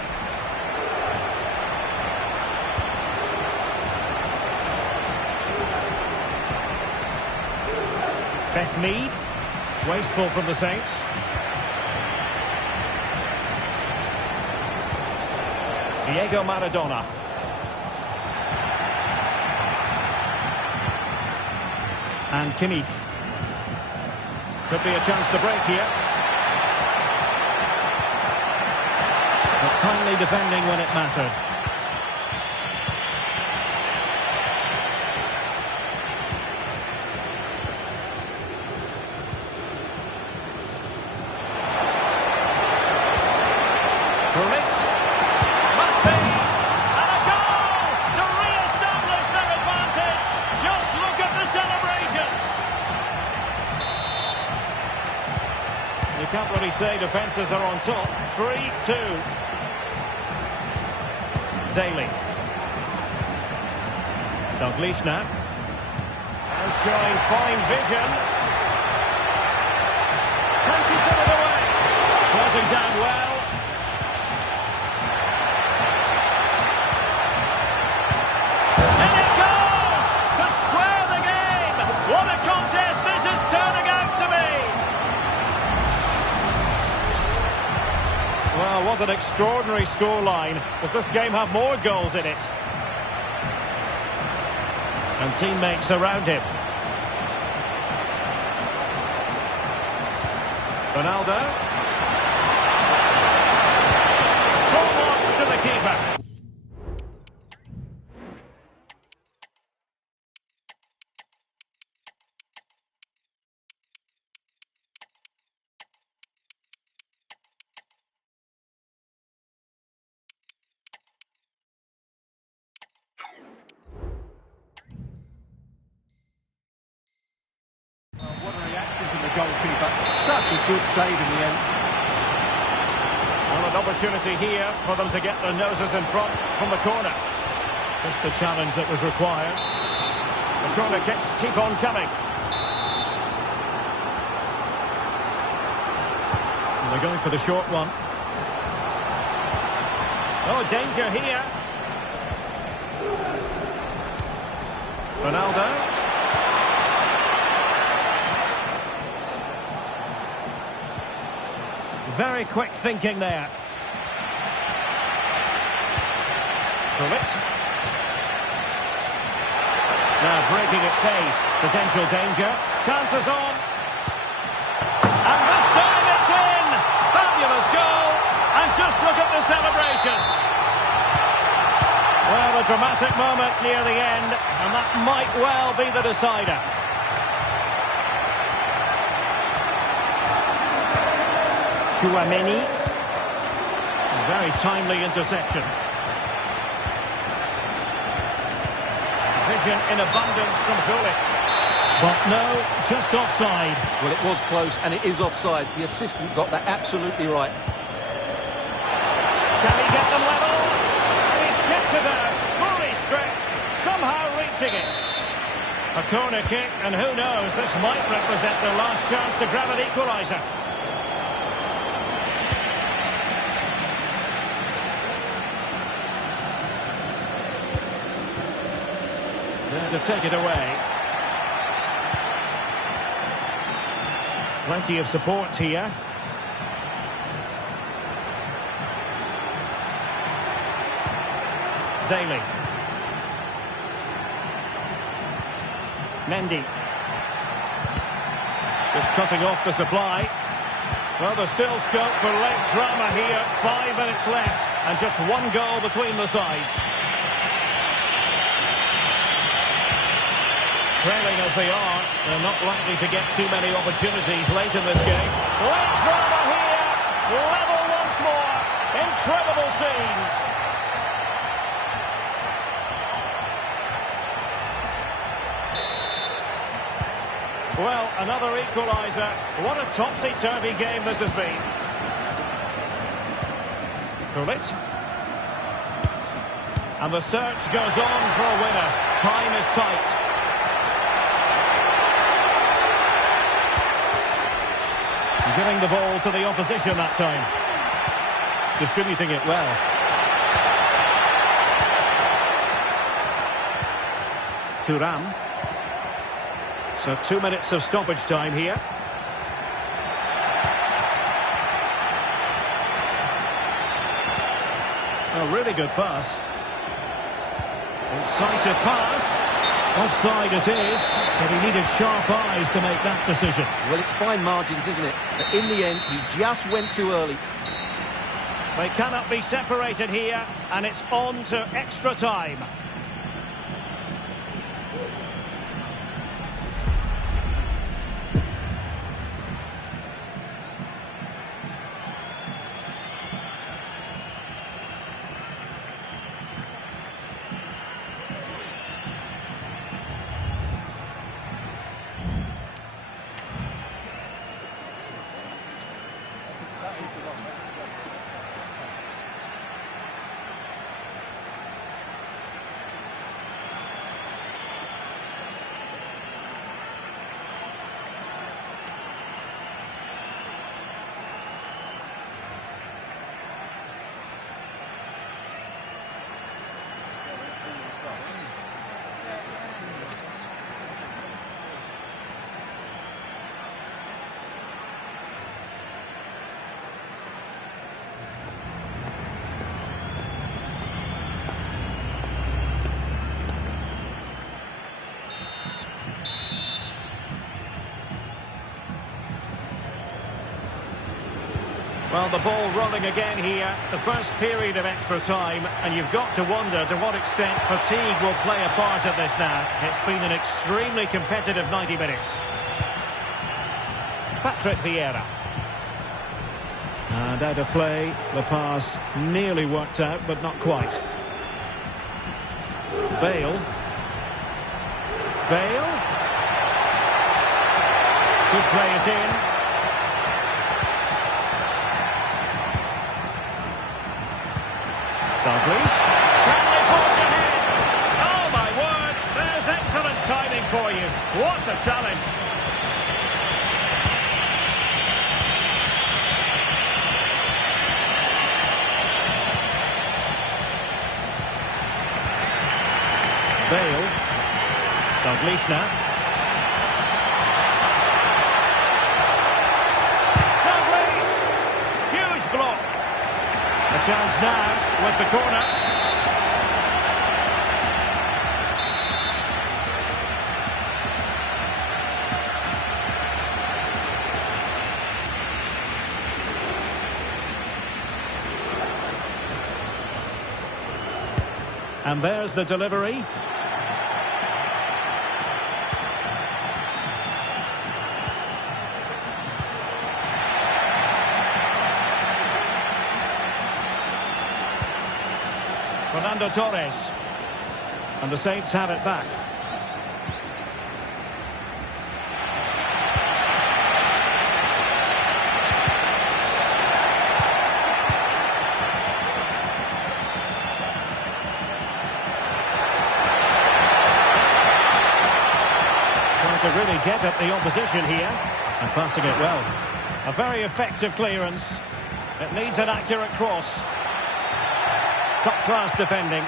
Beth Mead. Wasteful from the Saints. Diego Maradona. And Kimmich. Could be a chance to break here. But timely defending when it mattered. Must be, and a goal to re-establish their advantage. Just look at the celebrations. You can't really say defences are on top. 3-2. Daly. Dalglish now. And showing fine vision. Can she put it away? Closing down well. Well, what an extraordinary scoreline. Does this game have more goals in it? And teammates around him. Ronaldo. Full marks to the keeper. What a reaction from the goalkeeper. Such a good save in the end. Well, an opportunity here for them to get their noses in front from the corner. Just the challenge that was required. The corner kicks keep on coming. And they're going for the short one. Oh, danger here. Ronaldo. Very quick thinking there. Bullet. Now breaking at pace. Potential danger. Chances on. And this time it's in! Fabulous goal! And just look at the celebrations. Well, a dramatic moment near the end, and that might well be the decider. Chouameni. Very timely interception. Vision in abundance from Gullit. But no, just offside. Well, it was close, and it is offside. The assistant got that absolutely right. Can he get them level? And he's kept it out, fully stretched, somehow reaching it. A corner kick, and who knows, this might represent their last chance to grab an equaliser. There to take it away. Plenty of support here. Daly. Mendy. Just cutting off the supply. Well, there's still scope for late drama here. 5 minutes left and just one goal between the sides. Trailing as they are, they're not likely to get too many opportunities late in this game. Late drama here, level once more, incredible scenes. Well, another equaliser. What a topsy-turvy game this has been. Gullit. And the search goes on for a winner. Time is tight. Giving the ball to the opposition that time. Distributing it well. Thuram. So 2 minutes of stoppage time here. A really good pass. Incisive pass. Offside it is, but he needed sharp eyes to make that decision. Well, it's fine margins, isn't it? But in the end, he just went too early. They cannot be separated here, and it's on to extra time. Well, the ball rolling again here. The first period of extra time, and you've got to wonder to what extent fatigue will play a part of this now. It's been an extremely competitive 90 minutes. Patrick Vieira. And out of play, the pass nearly worked out, but not quite. Bale. Bale. Could play it in. Douglas. Can they forge ahead? Oh my word, there's excellent timing for you. What a challenge. Bale. Douglas now. Douglas! Huge block. A chance now with the corner. And there's the delivery. Fernando Torres. And the Saints have it back. Trying to really get at the opposition here. And passing it well. A very effective clearance. It needs an accurate cross. Top-class defending.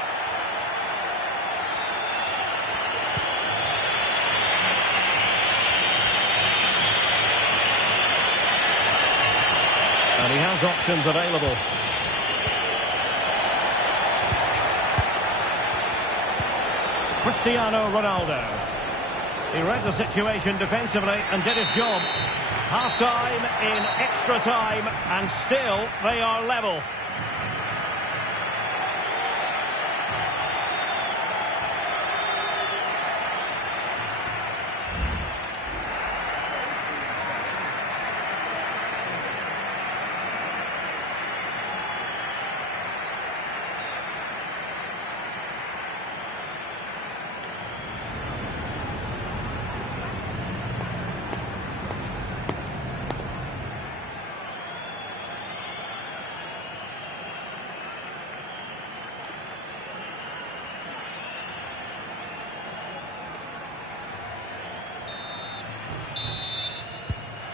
And he has options available. Cristiano Ronaldo. He read the situation defensively and did his job. Half-time in extra time, and still they are level.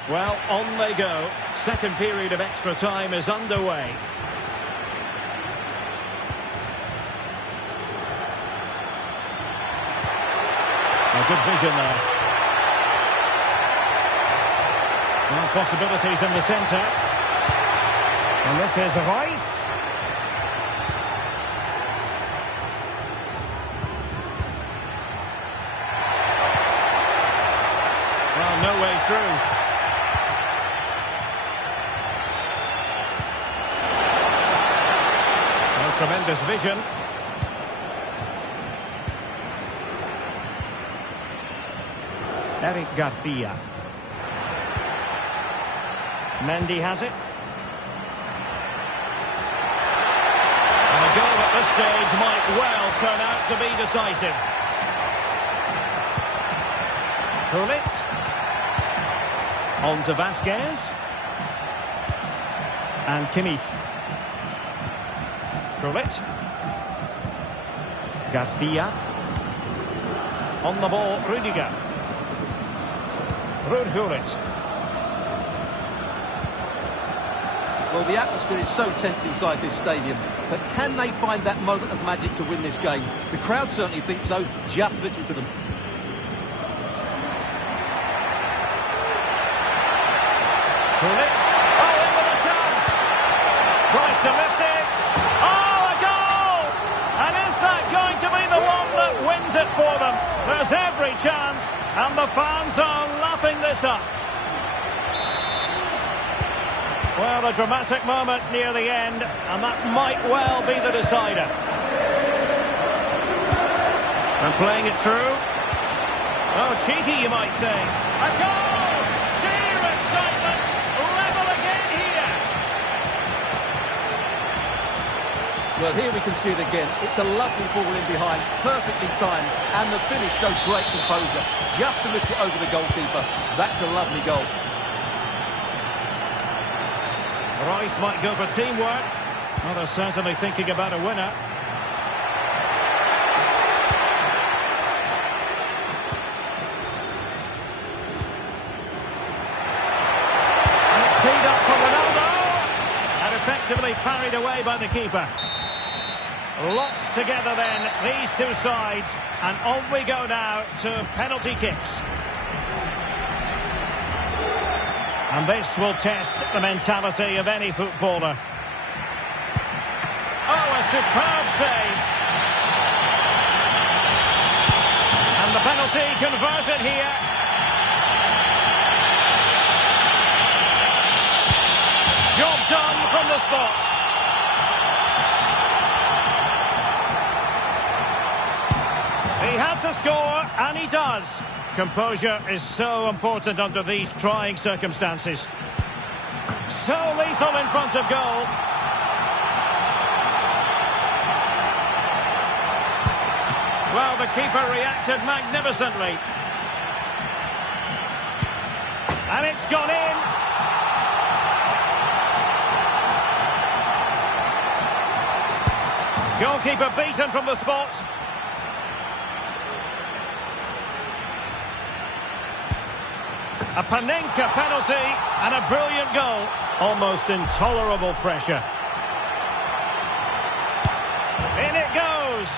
Well, on they go. Second period of extra time is underway. A good vision there. Well, possibilities in the centre. And this is Rice. Well, no way through. Tremendous vision. Eric Garcia. Mendy has it. And a goal at this stage might well turn out to be decisive. Gullit. On to Vasquez. And Kimmich. Gullit. Garcia. On the ball, Rudiger. Gullit. Well, the atmosphere is so tense inside this stadium, but can they find that moment of magic to win this game? The crowd certainly think so. Just listen to them. Gullit. Oh, in with a chance. Tries to lift it. Oh, a goal! And is that going to be the one that wins it for them? There's every chance, and the fans are lapping this up. Well, a dramatic moment near the end, and that might well be the decider. And playing it through. Oh, cheeky, you might say. A goal! Sheer excitement! Level again here! Well, here we can see it again. It's a lovely ball in behind, perfectly timed, and the finish showed great composure. Just to lift it over the goalkeeper. That's a lovely goal. Rice might go for teamwork. Well, they're certainly thinking about a winner. And it's teed up for Ronaldo. And effectively parried away by the keeper. Locked together then, these two sides. And on we go now to penalty kicks. And this will test the mentality of any footballer. Oh, a superb save. And the penalty converted here. Job done from the spot. He had to score, and he does. Composure is so important under these trying circumstances. So lethal in front of goal. Well, the keeper reacted magnificently. And it's gone in. Goalkeeper beaten from the spot. A Panenka penalty and a brilliant goal. Almost intolerable pressure. In it goes.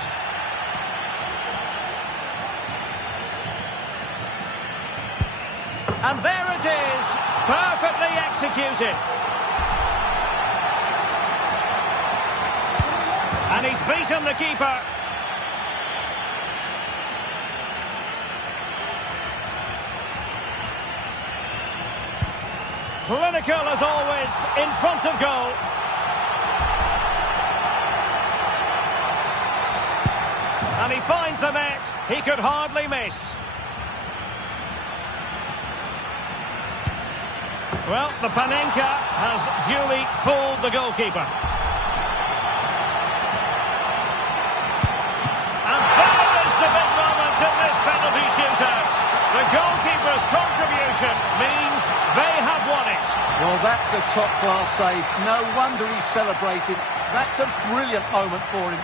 And there it is. Perfectly executed. And he's beaten the keeper. Clinical as always, in front of goal. And he finds the net. He could hardly miss. Well, the Panenka has duly fooled the goalkeeper. And there is the big moment in this penalty shootout. The goalkeeper's contribution means they have won it. Well, that's a top-class save. No wonder he's celebrating. That's a brilliant moment for him.